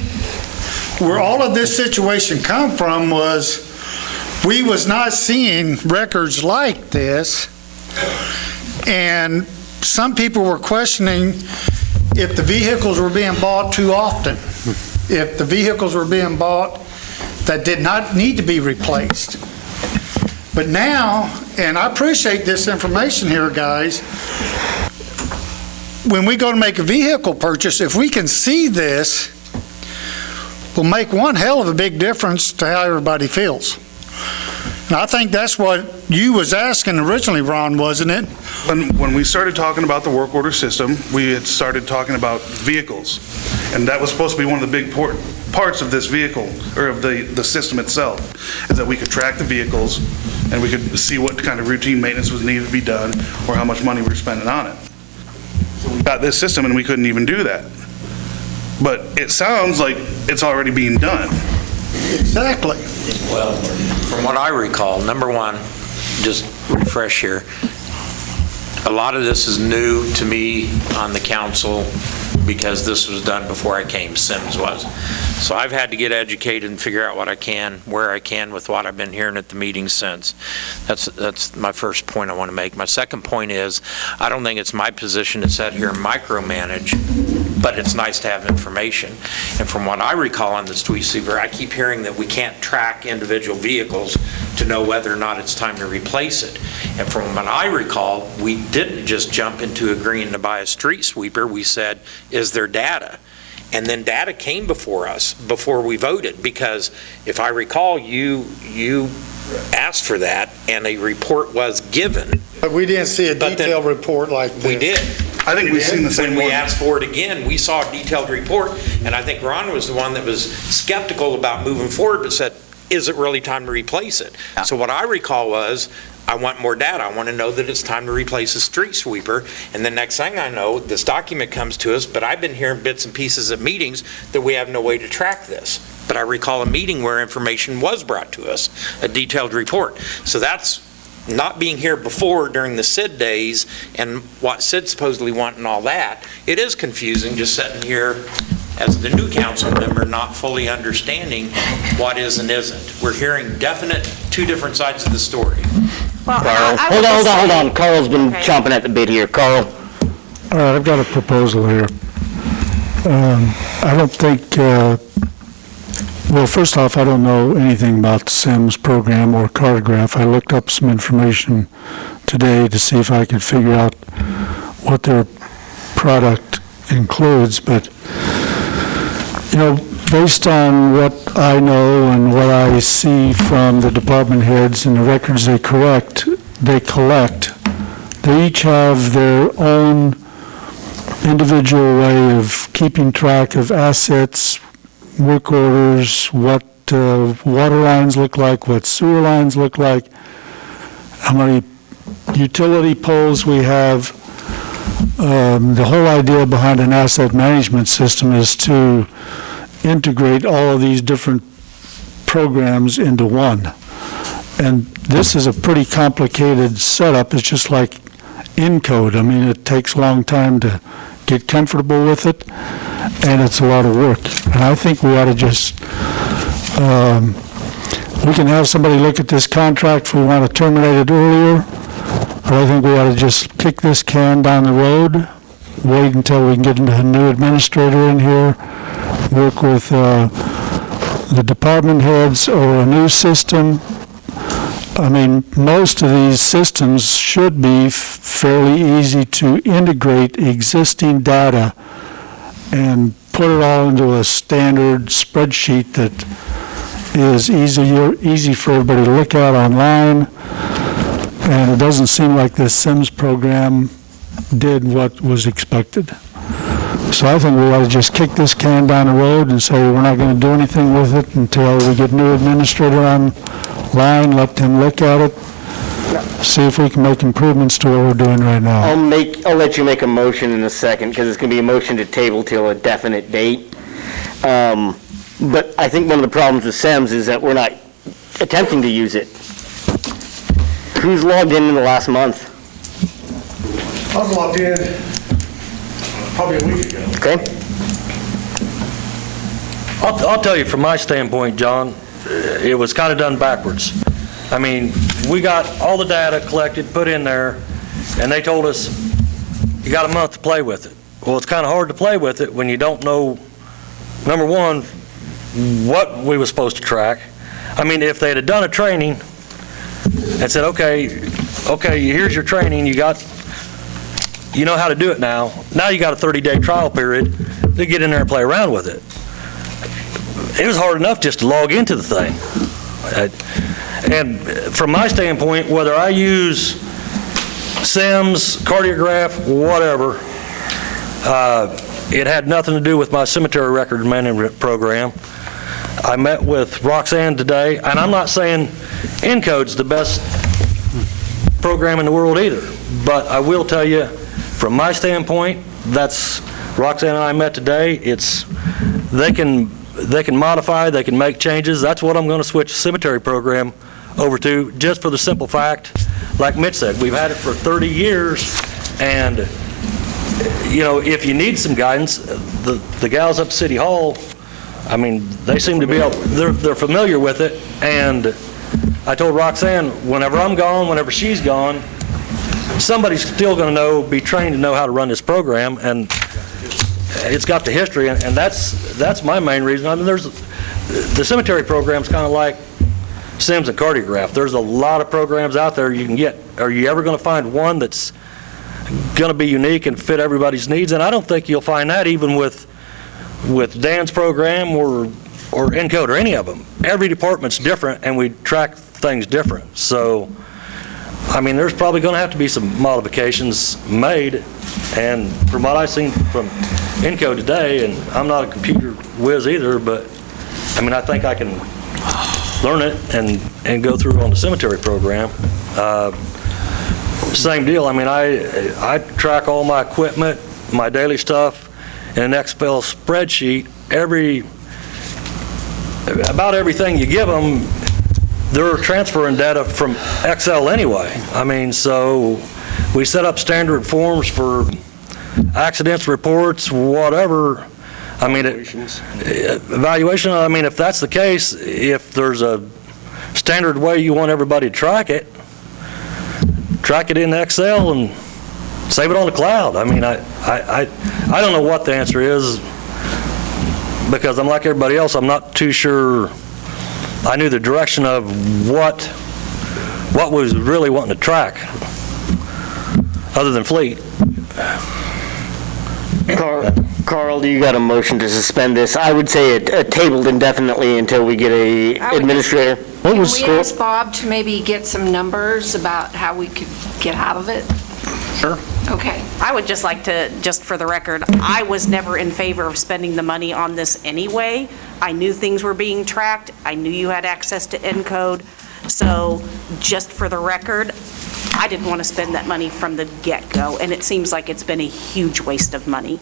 where all of this situation come from was we was not seeing records like this, and some people were questioning if the vehicles were being bought too often, if the vehicles were being bought that did not need to be replaced. But now, and I appreciate this information here, guys, when we go to make a vehicle purchase, if we can see this, will make one hell of a big difference to how everybody feels. And I think that's what you was asking originally, Ron, wasn't it? When we started talking about the work order system, we had started talking about vehicles. And that was supposed to be one of the big parts of this vehicle, or of the system itself, is that we could track the vehicles and we could see what kind of routine maintenance was needed to be done or how much money we were spending on it. So we got this system and we couldn't even do that. But it sounds like it's already being done. Exactly. Well, from what I recall, number one, just refresh here, a lot of this is new to me on the council because this was done before I came, Sims was. So I've had to get educated and figure out what I can, where I can with what I've been hearing at the meetings since. That's my first point I want to make. My second point is, I don't think it's my position to sit here and micromanage, but it's nice to have information. And from what I recall on the street sweeper, I keep hearing that we can't track individual vehicles to know whether or not it's time to replace it. And from what I recall, we didn't just jump into agreeing to buy a street sweeper. We said, is there data? And then data came before us, before we voted, because if I recall, you asked for that and a report was given. But we didn't see a detailed report like this. We did. I think we've seen the same When we one. asked for it again, we saw a detailed report, and I think Ron was the one that was skeptical about moving forward, but said, is it really time to replace it? So what I recall was, I want more data. I want to know that it's time to replace a street sweeper. And the next thing I know, this document comes to us, but I've been hearing bits and pieces at meetings that we have no way to track this. But I recall a meeting where information was brought to us, a detailed report. So that's not being here before during the SID days and what SID supposedly want and all that. It is confusing just sitting here as the new council member not fully understanding what is and isn't. We're hearing definite two different sides of the story. Well, Carl, I hold would on. say- Carl's been Okay. chomping at the bit here. Carl. All right, I've got a proposal here. I don't think, well, first off, I don't know anything about the SIMS program or Cartograph. I looked up some information today to see if I could figure out what their product includes, but, based on what I know and what I see from the department heads and the records they collect, they each have their own individual way of keeping track of assets, work orders, what water lines look like, what sewer lines look like, how many utility poles we have. The whole idea behind an asset management system is to integrate all of these different programs into one. And this is a pretty complicated setup. It's just like Encode. I mean, it takes a long time to get comfortable with it, and it's a lot of work. And I think we ought to just, we can have somebody look at this contract if we want to terminate it earlier, but I think we ought to just kick this can down the road, wait until we can get a new administrator in here, work with the department heads or a new system. I mean, most of these systems should be fairly easy to integrate existing data and put it all into a standard spreadsheet that is easy for everybody to look at online. And it doesn't seem like this SIMS program did what was expected. So I think we ought to just kick this can down the road and say we're not going to do anything with it until we get a new administrator online, let them look at it, see if we can make improvements to what we're doing right now. I'll let you make a motion in a second, because it's going to be a motion to table till a definite date. But I think one of the problems with SIMS is that we're not attempting to use it. Who's logged in the last month? I was logged in probably a week ago. Okay. I'll tell you from my standpoint, John, it was kind of done backwards. I mean, we got all the data collected, put in there, and they told us, you got a month to play with it. Well, it's kind of hard to play with it when you don't know, number one, what we were supposed to track. I mean, if they'd have done a training and said, okay, here's your training, you know how to do it now. Now you got a 30-day trial period to get in there and play around with it. It was hard enough just to log into the thing. And from my standpoint, whether I use SIMS, cardiograph, whatever, it had nothing to do with my cemetery record management program. I met with Roxanne today, and I'm not saying Encode's the best program in the world either, but I will tell you, from my standpoint, that's Roxanne and I met today. They can modify, they can make changes. That's what I'm going to switch the cemetery program over to, just for the simple fact, like Mitch said, we've had it for 30 years, and if you need some guidance, the gals up at City Hall, I mean, they seem to be able, they're familiar with it, and I told Roxanne, whenever I'm gone, whenever she's gone, somebody's still going to be trained to know how to run this program, and it's got the history, and that's my main reason. I mean, the cemetery program's kind of like SIMS and cardiograph. There's a lot of programs out there you can get. Are you ever going to find one that's going to be unique and fit everybody's needs? And I don't think you'll find that even with Dan's program or Encode or any of them. Every department's different, and we track things different. So, I mean, there's probably going to have to be some modifications made. And from what I've seen from Encode today, and I'm not a computer whiz either, but I mean, I think I can learn it and go through on the cemetery program. Same deal. I mean, I track all my equipment, my daily stuff in an Excel spreadsheet. About everything you give them, they're transferring data from Excel anyway. I mean, so we set up standard forms for accidents reports, whatever. I mean, evaluation, I mean, if that's the case, if there's a standard way you want everybody to track it in Excel and save it on the cloud. I mean, I don't know what the answer is, because I'm like everybody else. I'm not too sure I knew the direction of what was really wanting to track, other than fleet. Carl, do you got a motion to suspend this? I would say it tabled indefinitely until we get a administrator. Can we ask Bob to maybe get some numbers about how we could get out of it? Sure. Okay. I would just like to, just for the record, I was never in favor of spending the money on this anyway. I knew things were being tracked. I knew you had access to Encode. So just for the record, I didn't want to spend that money from the get-go, and it seems like it's been a huge waste of money.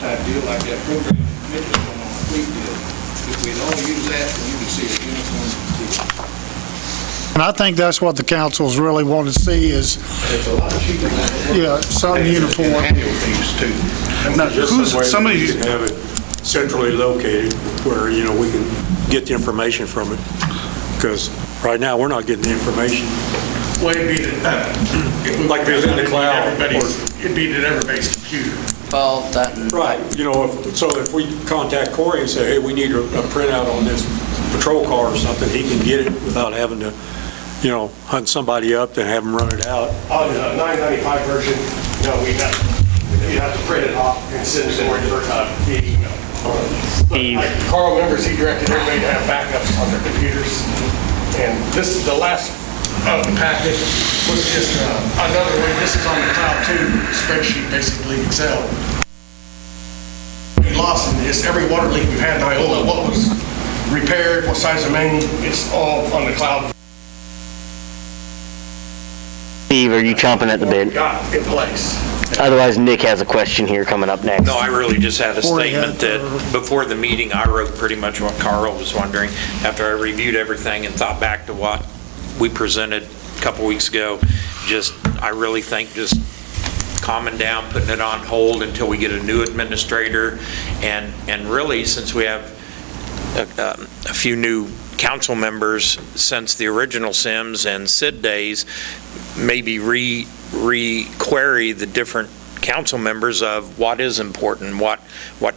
Type deal like that program, If we'd only use that, then you could see a uniform. And I think that's what the councils really want to see is, It's a lot cheaper than. yeah, something uniform. Annual fees too. Now, Just who's, some way somebody, we can have it centrally located where, you know, we can get the information from it. Because right now, we're not getting the information. Well, it'd be that, Like if it's in the cloud. It'd be to everybody's computer. Well, that, Right, you know, so if we contact Corey and say, hey, we need a printout on this patrol car or something, he can get it without having to, you know, hunt somebody up and have them run it out. On the 995 version, no, you have to print it off and send it via email. Like Carl remembers, he directed everybody to have backups on their computers. And this is the last of the packet was just another way. This is on the cloud too, spreadsheet, basically Excel. We lost in this, every water leak we've had in Iola, what was repaired, what size of main, it's all on the cloud. Steve, are you chomping at the bit? Got in place. Otherwise, Nick has a question here coming up next. No, I really just had a statement that before the meeting, I wrote pretty much what Carl was wondering. After I reviewed everything and thought back to what we presented a couple weeks ago, I really think just calming down, putting it on hold until we get a new administrator. And really, since we have a few new council members since the original Sims and Sid days, maybe re-query the different council members of what is important, what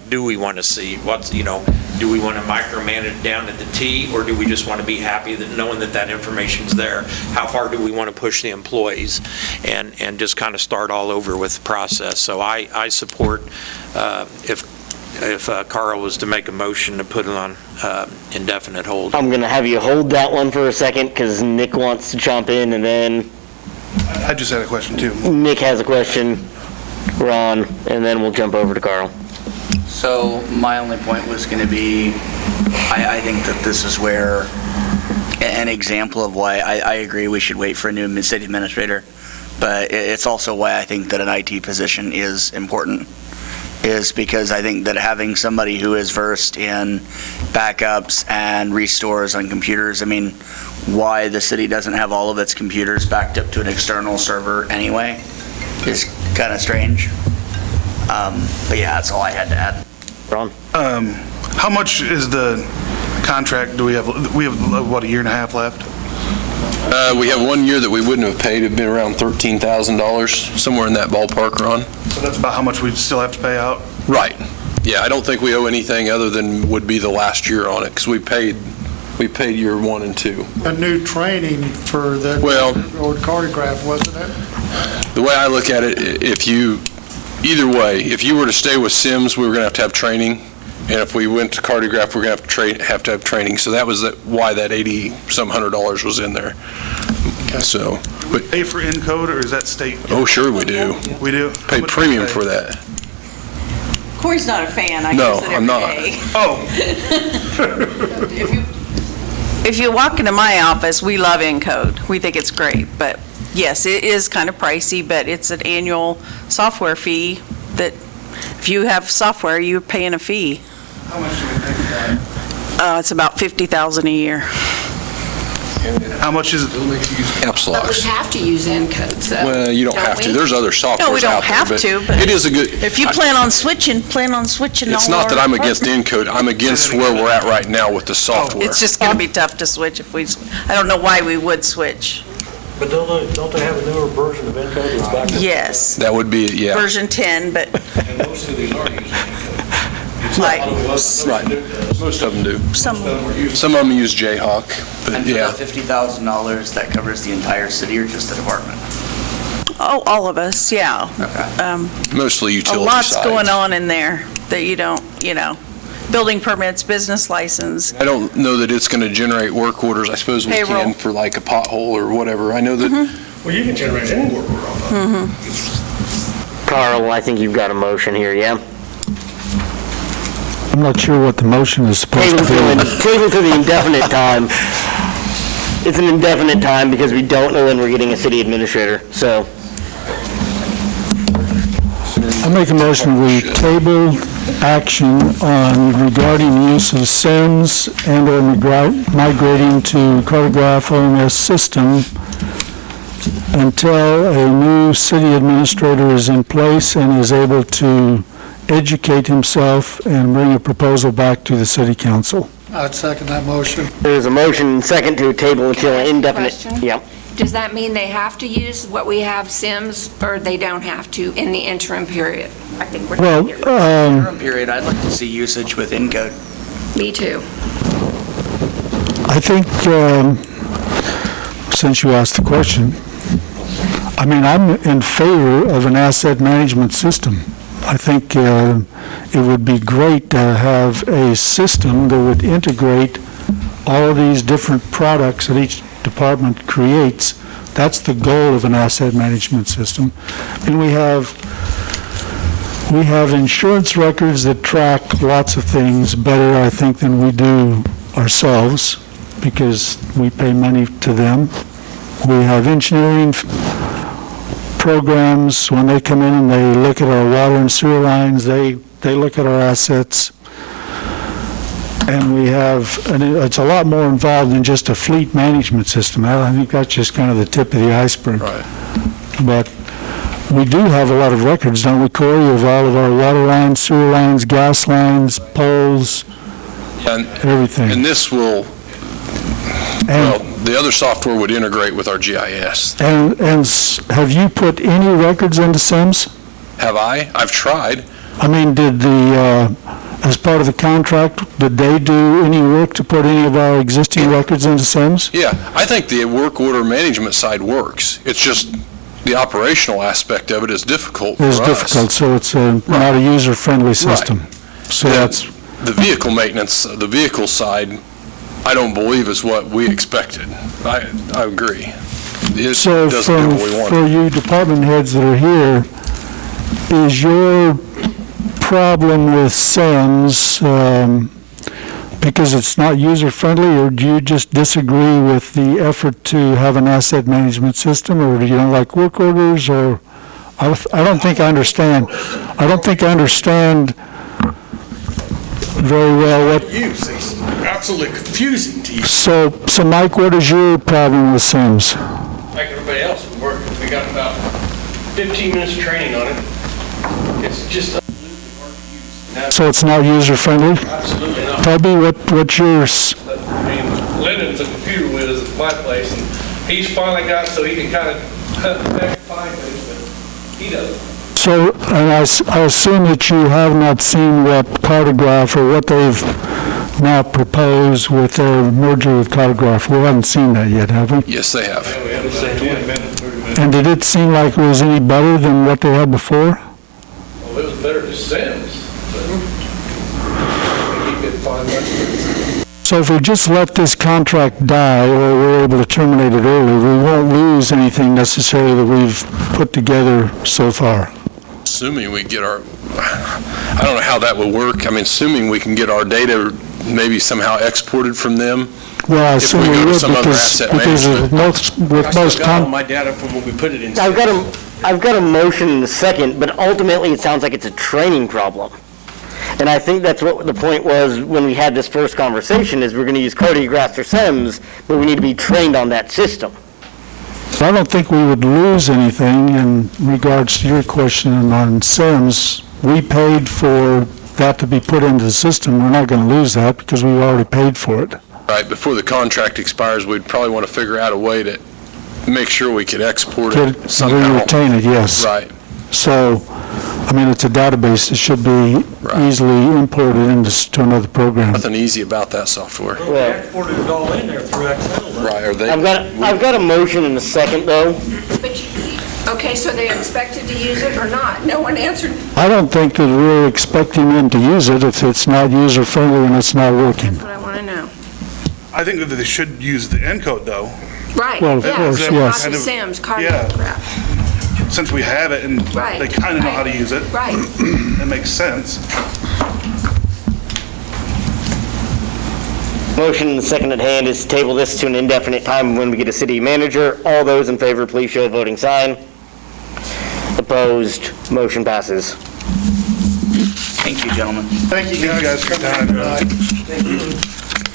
do we want to see, do we want to micromanage it down to the T, or do we just want to be happy that knowing that information's there? How far do we want to push the employees, and just kind of start all over with the process? So I support if Carl was to make a motion to put it on indefinite hold. I'm going to have you hold that one for a second because Nick wants to jump in, and then I just had a question too. Nick has a question, Ron, and then we'll jump over to Carl. so my only point was going to be, I think that this is where an example of why I agree we should wait for a new city administrator, but it's also why I think that an IT position is important, is because I think that having somebody who is versed in backups and restores on computers, I mean, why the city doesn't have all of its computers backed up to an external server anyway is kind of strange. But yeah, that's all I had to add. Ron? How much is the contract? Do we have? We have what, a year and a half left? We have 1 year that we wouldn't have paid. It'd been around $13,000, somewhere in that ballpark, Ron. So that's about how much we still have to pay out? Right. Yeah, I don't think we owe anything other than would be the last year on it, because we paid year 1 and 2. A new training for the old cartograph, wasn't it? The way I look at it, either way, if you were to stay with Sims, we were going to have training, and if we went to cartograph, we're going to have to have training. So that was why that $80-some $100 was in there. Okay. So, but pay for encode, or is that state? Oh, sure we do. We do. Pay premium for that. Corey's not a fan. I No, use it every I'm not. day. Oh. If you walk into my office, we love Encode. We think it's great, but yes, it is kind of pricey, but it's an annual software fee that if you have software, you're paying a fee. How much do we pay for that? It's about $50,000 a year. How much is it? Caps But we locks. have to use Encodes, though. Well, you don't have to. we? There's other softwares out there. No, we don't have to, but it is a good. if you plan on switching It's not that I'm against Encode. I'm against where we're at right now with the software. It's just going to be tough to switch if we, I don't know why we would switch. But don't they have a newer version of Encode that's back up? Yes, That would be, yeah. version 10, but And most of these are using Encode. like, Right. Most of them do. some, Some of them use Jayhawk, but And for yeah. the $50,000, that covers the entire city or just the department? oh, all of us, yeah. Mostly A utility lot's sides. going on in there that you don't, building permits, business license. I don't know that it's going to generate work orders. I suppose we Payroll. can for like a pothole or whatever. I know that. Well, you can generate any work order on that. Carl, I think you've got a motion here, yeah? I'm not sure what the motion is supposed to be. Table to the indefinite time. It's an indefinite time because we don't know when we're getting a city administrator, so. I make a motion, we table action on regarding use of SIMS and/or migrating to Cartograph OMS system until a new city administrator is in place and is able to educate himself and bring a proposal back to the city council. I'd second that motion. There's a motion and second to table until Can I ask a indefinite. question? Yeah. Does that mean they have to use what we have, SIMS, or they don't have to in the interim period? I think we're Well, Interim period, I'd like to see usage with Encode. Me too. I think, since you asked the question, I mean, I'm in favor of an asset management system. I think it would be great to have a system that would integrate all of these different products that each department creates. That's the goal of an asset management system. And we have insurance records that track lots of things better, I think, than we do ourselves, because we pay money to them. We have engineering programs. When they come in and they look at our water and sewer lines, they look at our assets. And we have, and it's a lot more involved than just a fleet management system. I think that's just kind of the tip of the iceberg. Right. But we do have a lot of records, don't we, Corey, of all of our water lines, sewer lines, gas lines, poles, everything. And this will, well, the other software would integrate with our GIS. And have you put any records into SIMS? Have I? I've tried. I mean, did as part of the contract, did they do any work to put any of our existing records into SIMS? Yeah, I think the work order management side works. It's just the operational aspect of it is difficult for us. It's difficult, so it's not a user-friendly system. So that's the vehicle maintenance, the vehicle side, I don't believe is what we expected. I agree. It so doesn't do what we wanted. for you department heads that are here, is your problem with SIMS because it's not user-friendly, or do you just disagree with the effort to have an asset management system, or do you don't like work orders, or I don't think I understand. I don't think I understand very well what. It's absolutely confusing to you. So Mike, what is your problem with SIMS? Like everybody else, we got about 15 minutes of training on it. It's just So it's not user-friendly? absolutely not. Toby, what's yours? I mean, Lyndon's a computer whiz at my place, and he's finally got so he can kind of find things, but he doesn't. So, and I assume that you have not seen what Cartograph or what they've now proposed with their merger with Cartograph. We haven't seen that yet, have we? Yes, they have. We haven't seen 20 minutes. And did it seem like it was any better than what they had before? Well, it was better than Sims, but he could find much better. So if we just let this contract die, or we're able to terminate it early, we won't lose anything necessarily that we've put together so far. Assuming we get our, I don't know how that would work. I mean, assuming we can get our data maybe somehow exported from them. Well, I assume we go to would, some other because asset with most I still got all my data from when we put it in. I've got a motion in a second, but ultimately it sounds like it's a training problem. And I think that's what the point was when we had this first conversation, is we're going to use Cartographs or SIMS, but we need to be trained on that system. I don't think we would lose anything in regards to your question on SIMS. We paid for that to be put into the system. We're not going to lose that because we've already paid for it. Right, before the contract expires, we'd probably want to figure out a way to make sure we could export it We somehow. retain it, yes. Right. So, I mean, it's a database that should be easily imported into to another program. Nothing easy about that software. We exported it all in there through Excel. Right, are they? I've got a motion in a second, though. Okay, so they expected to use it or not? No one answered. I don't think that we're expecting them to use it if it's not user-friendly and it's not working. That's what I want to know. I think that they should use the encode, though. Right, Well, of course, yes, yes. not the SIMS, Yeah. Cartograph. Since we have it and Right. they kind of know how to use it, Right. it makes sense. Motion in the second at hand is to table this to an indefinite time when we get a city manager. All those in favor, please show a voting sign. Opposed, motion passes. Thank you, gentlemen. Thank you guys for your time tonight.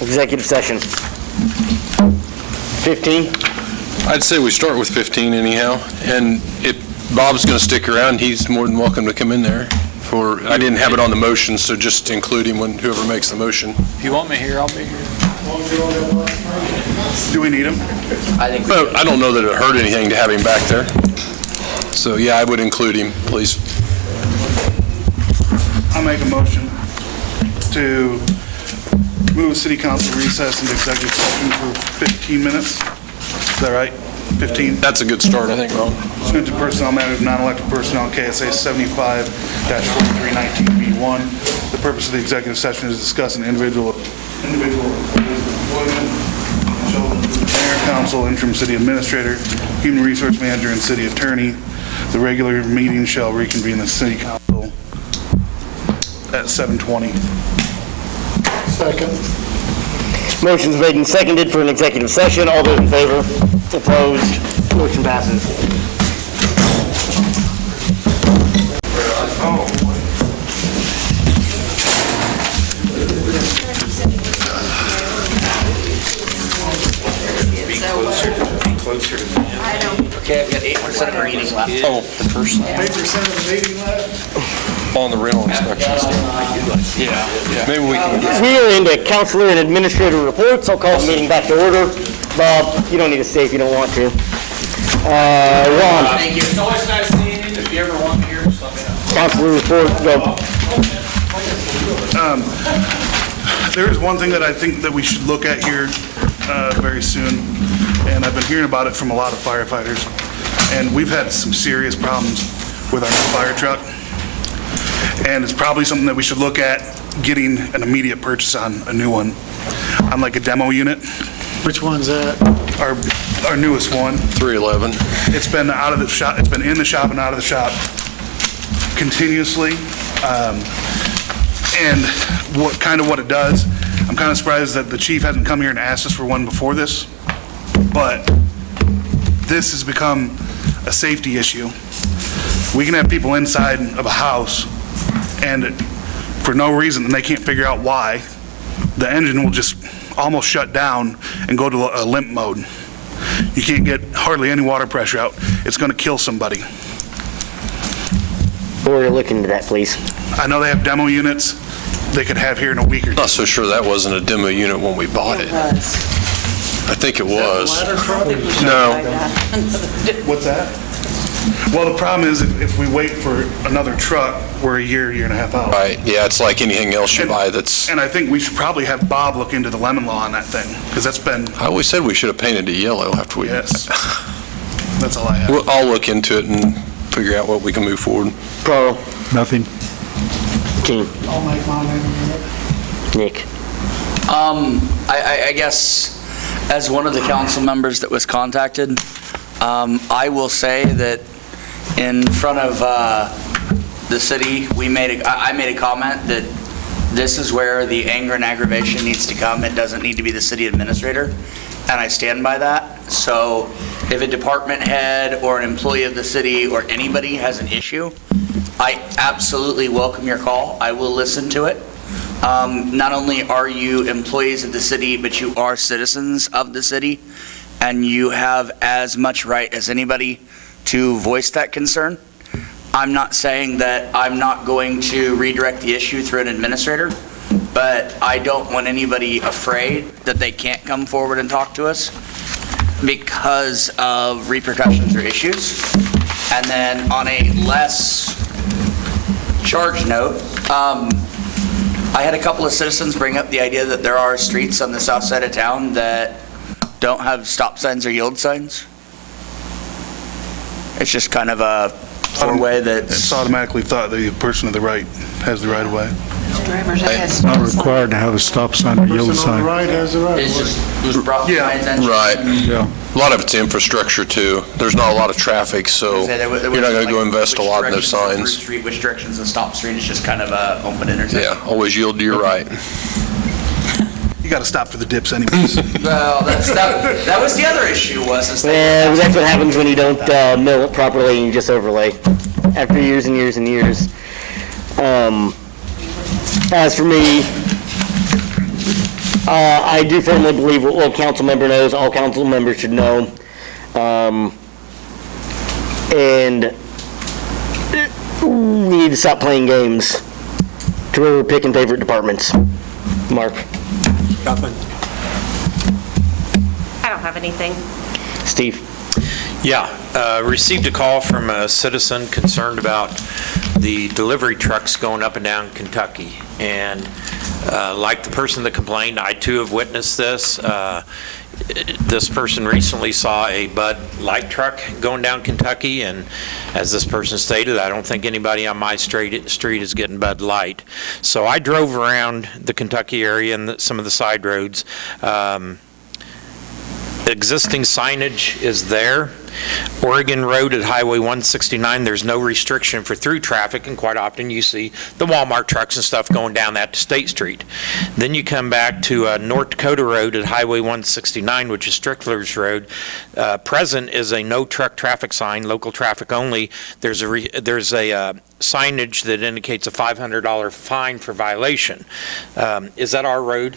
Executive session. 15? I'd say we start with 15 anyhow, and if Bob's going to stick around, he's more than welcome to come in there. I didn't have it on the motion, so just include him when whoever makes the motion. If you want me here, I'll be here. Do we need him? I think I don't know that it hurt anything to have him back there. So, yeah, I would include him, please. I'll make a motion to move the city council recess into executive session for 15 minutes. Is that right? 15? That's a good start, I think, Ron. Pursuant to personnel matters, non-elected personnel, KSA 75-4319B1. The purpose of the executive session is to discuss an individual employment, mayor, council, interim city administrator, human resource manager, and city attorney. The regular meeting shall reconvene the city council at 7:20. Second. Motion's made and seconded for an executive session. All those in favor? Opposed? Motion passes. Okay, I've got 8% of the meeting left. Oh, the first line. 8% of the meeting left? On the rental inspections. Yeah. Maybe we can get... We are into counselor and administrator reports. I'll call the meeting back to order. Bob, you don't need to stay if you don't want to. Ron. Thank you. It's always nice seeing you. If you ever want me here, just let me know. Counselor report, go. There is one thing that I think that we should look at here very soon, and I've been hearing about it from a lot of firefighters, and we've had some serious problems with our new fire truck, and it's probably something that we should look at getting an immediate purchase on a new one, on like a demo unit. Which one's that? Our newest one. 311. It's been out of the shop, it's been in the shop and out of the shop continuously. And what it does, I'm kind of surprised that the chief hasn't come here and asked us for one before this, but this has become a safety issue. We can have people inside of a house and for no reason, and they can't figure out why, the engine will just almost shut down and go to a limp mode. You can't get hardly any water pressure out. It's going to kill somebody. We're looking into that, please. I know they have demo units they could have here in a week or two. Not so sure that wasn't a demo unit when we bought it. I think it was. No. What's that? Well, the problem is if we wait for another truck, we're a year and a half out. Right, yeah, it's like anything else you buy that's... And I think we should probably have Bob look into the lemon law on that thing, because that's been... I always said we should have painted it yellow after we... Yes. That's all I have. I'll look into it and figure out what we can move forward. Carl. Nothing. King. I'll make mine in a minute. Nick. I guess as one of the council members that was contacted, I will say that in front of the city, I made a comment that this is where the anger and aggravation needs to come. It doesn't need to be the city administrator, and I stand by that. So if a department head or an employee of the city or anybody has an issue, I absolutely welcome your call. I will listen to it. Not only are you employees of the city, but you are citizens of the city, and you have as much right as anybody to voice that concern. I'm not saying that I'm not going to redirect the issue through an administrator, but I don't want anybody afraid that they can't come forward and talk to us because of repercussions or issues. And then on a less charged note, I had a couple of citizens bring up the idea that there are streets on the south side of town that don't have stop signs or yield signs. It's just kind of a four-way that's... It's automatically thought the person to the right has the right of way. It's not required to have a stop sign or yield Person on the sign. right has the right. It was brought to my attention. Right. Yeah. A lot of it's infrastructure, too. There's not a lot of traffic, so you're not going to go invest a lot in those signs. Which direction's the stop street? It's just kind of a open intersection. Yeah, always yield to your right. You got to stop for the dips anyways. Well, that was the other issue was... Yeah, that's what happens when you don't mill it properly and you just overlay after years and years and years. As for me, I do firmly believe what one council member knows, all council members should know. And we need to stop playing games to where we're picking favorite departments. Mark? Nothing. I don't have anything. Steve? Yeah, received a call from a citizen concerned about the delivery trucks going up and down Kentucky. And like the person that complained, I too have witnessed this. This person recently saw a Bud Light truck going down Kentucky, and as this person stated, I don't think anybody on my street is getting Bud Light. So I drove around the Kentucky area and some of the side roads. Existing signage is there. Oregon Road at Highway 169, there's no restriction for through traffic, and quite often you see the Walmart trucks and stuff going down that to State Street. Then you come back to North Dakota Road at Highway 169, which is Strickler's Road. Present is a no truck traffic sign, local traffic only. There's a signage that indicates a $500 fine for violation. Is that our road?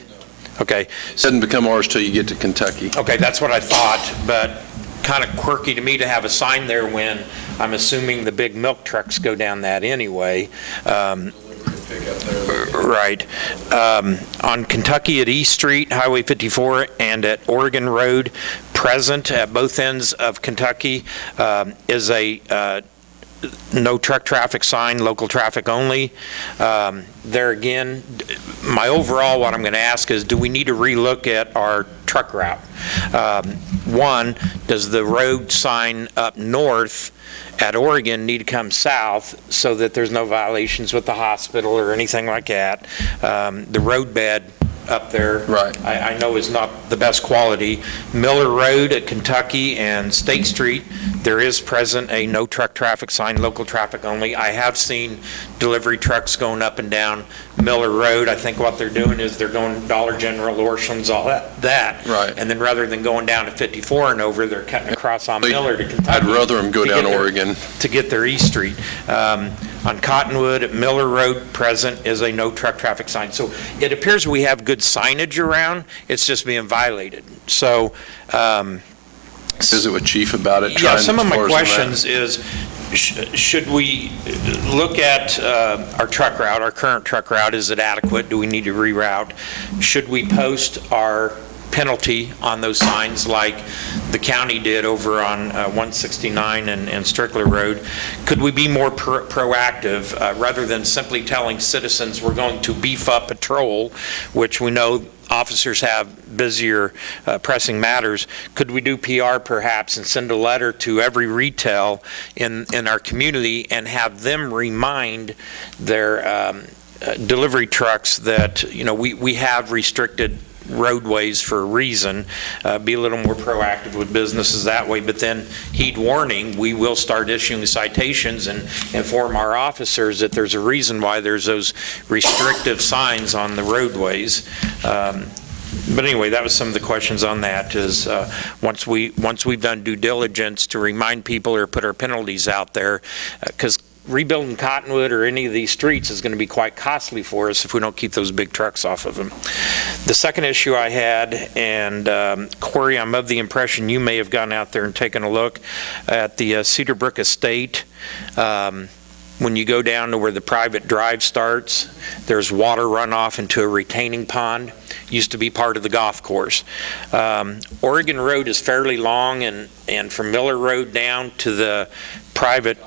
Okay. It doesn't become ours till you get to Kentucky. Okay, that's what I thought, but kind of quirky to me to have a sign there when I'm assuming the big milk trucks go down that anyway. Right. On Kentucky at East Street, Highway 54, and at Oregon Road, present at both ends of Kentucky is a no truck traffic sign, local traffic only. There again, my overall, what I'm going to ask is, do we need to relook at our truck route? One, does the road sign up north at Oregon need to come south so that there's no violations with the hospital or anything like that? The road bed up there, right, I know is not the best quality. Miller Road at Kentucky and State Street, there is present a no truck traffic sign, local traffic only. I have seen delivery trucks going up and down Miller Road. I think what they're doing is they're going Dollar General, Orscheln's, all that. Right. And then rather than going down to 54 and over, they're cutting across on Miller to Kentucky. I'd rather them go down Oregon. To get their East Street. On Cottonwood at Miller Road, present is a no truck traffic sign. So it appears we have good signage around. It's just being violated. So visit with Chief about it. Yeah, some of my questions is, should we look at our truck route, our current truck route? Is it adequate? Do we need to reroute? Should we post our penalty on those signs like the county did over on 169 and Strickler Road? Could we be more proactive rather than simply telling citizens we're going to beef up patrol, which we know officers have busier pressing matters? Could we do PR perhaps and send a letter to every retail in our community and have them remind their delivery trucks that, you know, we have restricted roadways for a reason, be a little more proactive with businesses that way, but then heed warning, we will start issuing citations and inform our officers that there's a reason why there's those restrictive signs on the roadways. But anyway, that was some of the questions on that is once we've done due diligence to remind people or put our penalties out there, because rebuilding Cottonwood or any of these streets is going to be quite costly for us if we don't keep those big trucks off of them. The second issue I had, and Corey, I'm of the impression you may have gone out there and taken a look at the Cedar Brook Estate. When you go down to where the private drive starts, there's water runoff into a retaining pond. Used to be part of the golf course. Oregon Road is fairly long, and from Miller Road down to the private,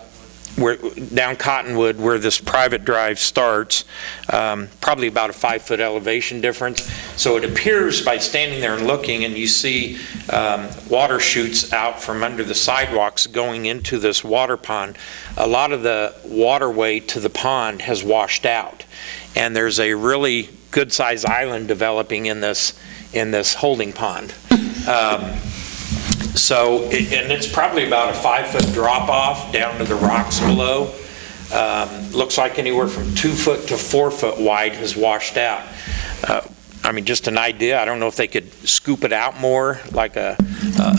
down Cottonwood where this private drive starts, probably about a 5-foot elevation difference. So it appears by standing there and looking, and you see water shoots out from under the sidewalks going into this water pond. A lot of the waterway to the pond has washed out, and there's a really good sized island developing in this holding pond. So, and it's probably about a 5-foot drop off down to the rocks below. Looks like anywhere from 2 foot to 4 foot wide has washed out. I mean, just an idea, I don't know if they could scoop it out more, like a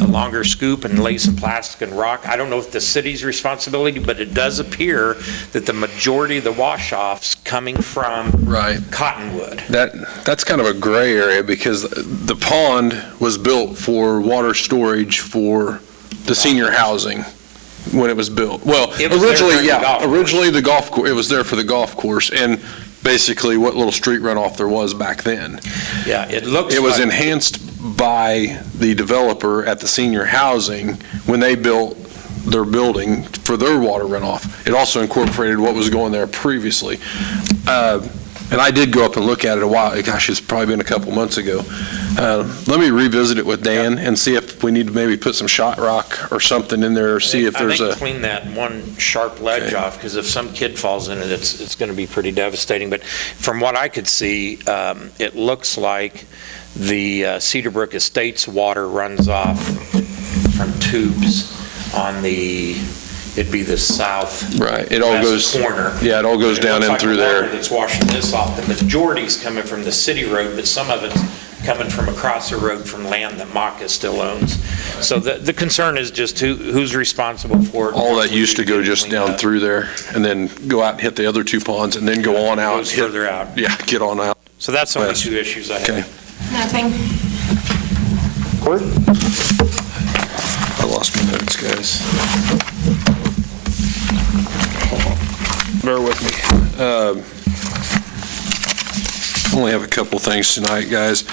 longer scoop and lay some plastic and rock. I don't know if the city's responsibility, but it does appear that the majority of the wash-offs coming from Cottonwood. That's kind of a gray area because the pond was built for water storage for the senior housing when it was built. Well, It was originally, there for the golf course. originally the golf course, it was there for the golf course and basically what little street runoff there was back then. Yeah, it looks It was like- enhanced by the developer at the senior housing when they built their building for their water runoff. It also incorporated what was going there previously. And I did go up and look at it a while, gosh, it's probably been a couple months ago. Let me revisit it with Dan and see if we need to maybe put some shot rock or something in there, or see if there's I think clean that one sharp ledge off, because if some kid falls in it, it's going to be pretty devastating. But from what I could see, it looks like the Cedarbrook Estates water runs off from tubes on the, it'd be the south. Right, it all goes, corner. yeah, it all goes down in through there. That's washing this off. The majority's coming from the city road, but some of it's coming from across the road from land that Maka still owns. So the concern is just who's responsible for it. All that used to go just down through there and then go out and hit the other two ponds and then go on out. Goes further out. Yeah, get on out. So that's the only West. two issues I have. Okay. Nothing. I lost my notes, guys. Bear with me. Only have a couple things tonight, guys.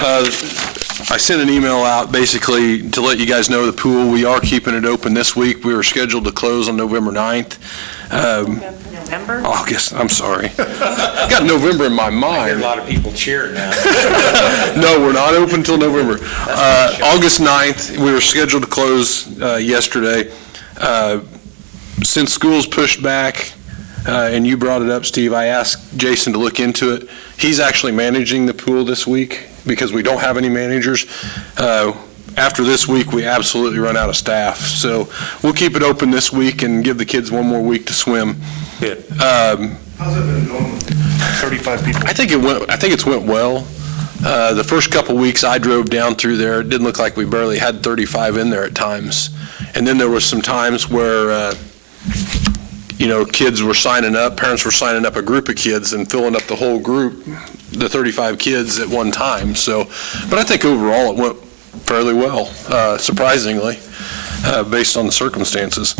I sent an email out basically to let you guys know the pool, we are keeping it open this week. We were scheduled to close on November 9th. November? August, I'm sorry. Got November in my I hear a mind. lot of people cheering now. No, we're not open until November. August 9th, we were scheduled to close yesterday. Since school's pushed back, and you brought it up, Steve, I asked Jason to look into it. He's actually managing the pool this week because we don't have any managers. After this week, we absolutely run out of staff. So we'll keep it open this week and give the kids one more week to swim. Good. How's it been going? 35 people. I think it's went well. The first couple weeks I drove down through there, it didn't look like we barely had 35 in there at times. And then there was some times where, kids were signing up, parents were signing up a group of kids and filling up the whole group, the 35 kids at one time. So, but I think overall it went fairly well, surprisingly, based on the circumstances.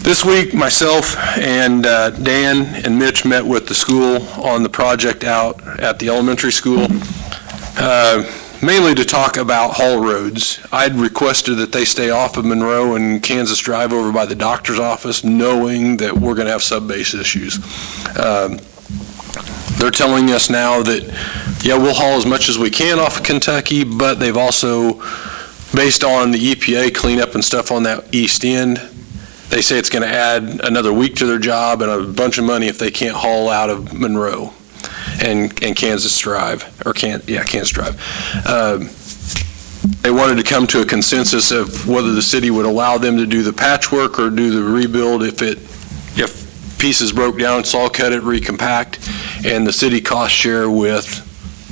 This week, myself and Dan and Mitch met with the school on the project out at the elementary school, mainly to talk about haul roads. I'd requested that they stay off of Monroe and Kansas Drive over by the doctor's office, knowing that we're going to have sub-base issues. They're telling us now that, yeah, we'll haul as much as we can off of Kentucky, but they've also, based on the EPA cleanup and stuff on that east end, they say it's going to add another week to their job and a bunch of money if they can't haul out of Monroe and Kansas Drive, Kansas Drive. They wanted to come to a consensus of whether the city would allow them to do the patchwork or do the rebuild if pieces broke down, saw cut it, recompact, and the city cost share with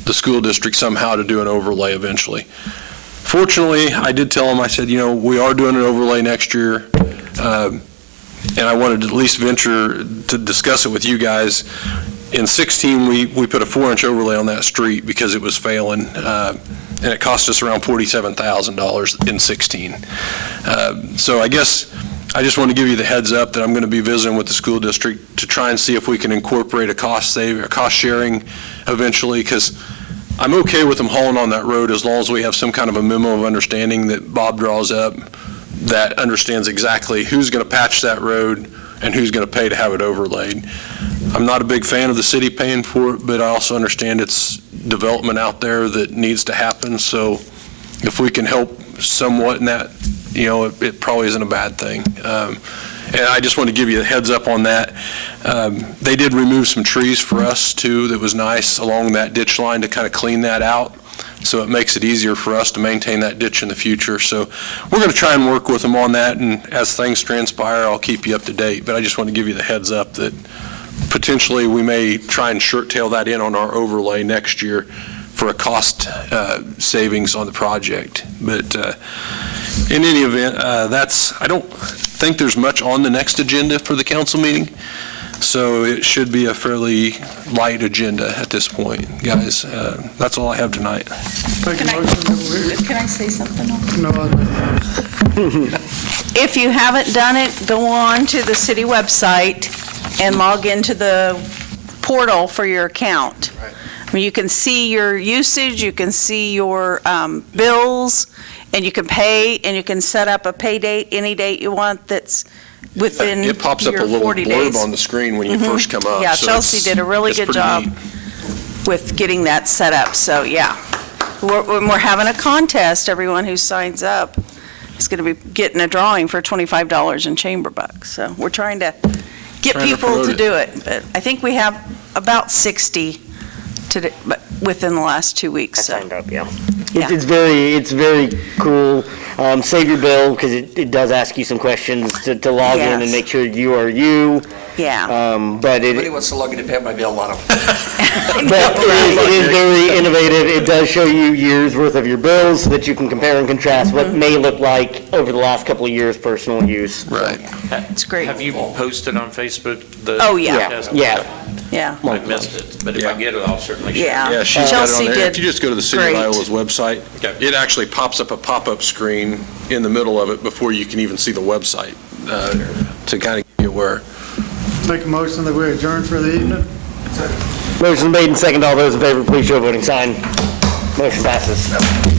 the school district somehow to do an overlay eventually. Fortunately, I did tell them, I said, we are doing an overlay next year, and I wanted to at least venture to discuss it with you guys. In 16, we put a 4-inch overlay on that street because it was failing, and it cost us around $47,000 in 16. So I guess I just want to give you the heads up that I'm going to be visiting with the school district to try and see if we can incorporate a cost sharing eventually, because I'm okay with them hauling on that road as long as we have some kind of a memo of understanding that Bob draws up that understands exactly who's going to patch that road and who's going to pay to have it overlaid. I'm not a big fan of the city paying for it, but I also understand it's development out there that needs to happen. So if we can help somewhat in that, it probably isn't a bad thing. And I just want to give you a heads up on that. They did remove some trees for us too that was nice along that ditch line to kind of clean that out. So it makes it easier for us to maintain that ditch in the future. So we're going to try and work with them on that, and as things transpire, I'll keep you up to date. But I just want to give you the heads up that potentially, we may try and short tail that in on our overlay next year for a cost savings on the project. But in any event, I don't think there's much on the next agenda for the council meeting, so it should be a fairly light agenda at this point, guys. That's all I have tonight. Can I say something? No, If you haven't done it, go on to the city website and log into the portal for your account. I mean, you can see your usage, you can see your bills, and you can pay, and you can set up a pay date, any date you want that's within your 40 days. It pops up a little blurb on the screen when you first come up. Yeah, so Chelsea did a really good job with getting that set up, so yeah. When we're having a contest, everyone who signs up is going to be getting a drawing for $25 in chamber bucks. So we're trying to get people to do it. But I think we have about 60 within the last 2 weeks. I signed up, yeah. It's very cool. Save your bill, because it does ask you some questions to log in and make sure you are you. Yeah. But Everybody wants to log in to pay my bill, a lot of them. But it is very innovative. It does show you years' worth of your bills so that you can compare and contrast what may look like over the last couple of years' personal use. Right. It's great. Have you posted on Facebook the? Oh, yeah. test? Yeah. Yeah. I missed it, but if I get it, I'll certainly share. Yeah. Yeah, she's got it on Chelsea there. did If you just go to the City of great. Iola's website, it actually pops up a pop-up screen in the middle of it before you can even see the website to kind of get you aware. make a motion that we adjourn for the evening. Motion made and seconded. All those in favor, please show a voting sign. Motion passes.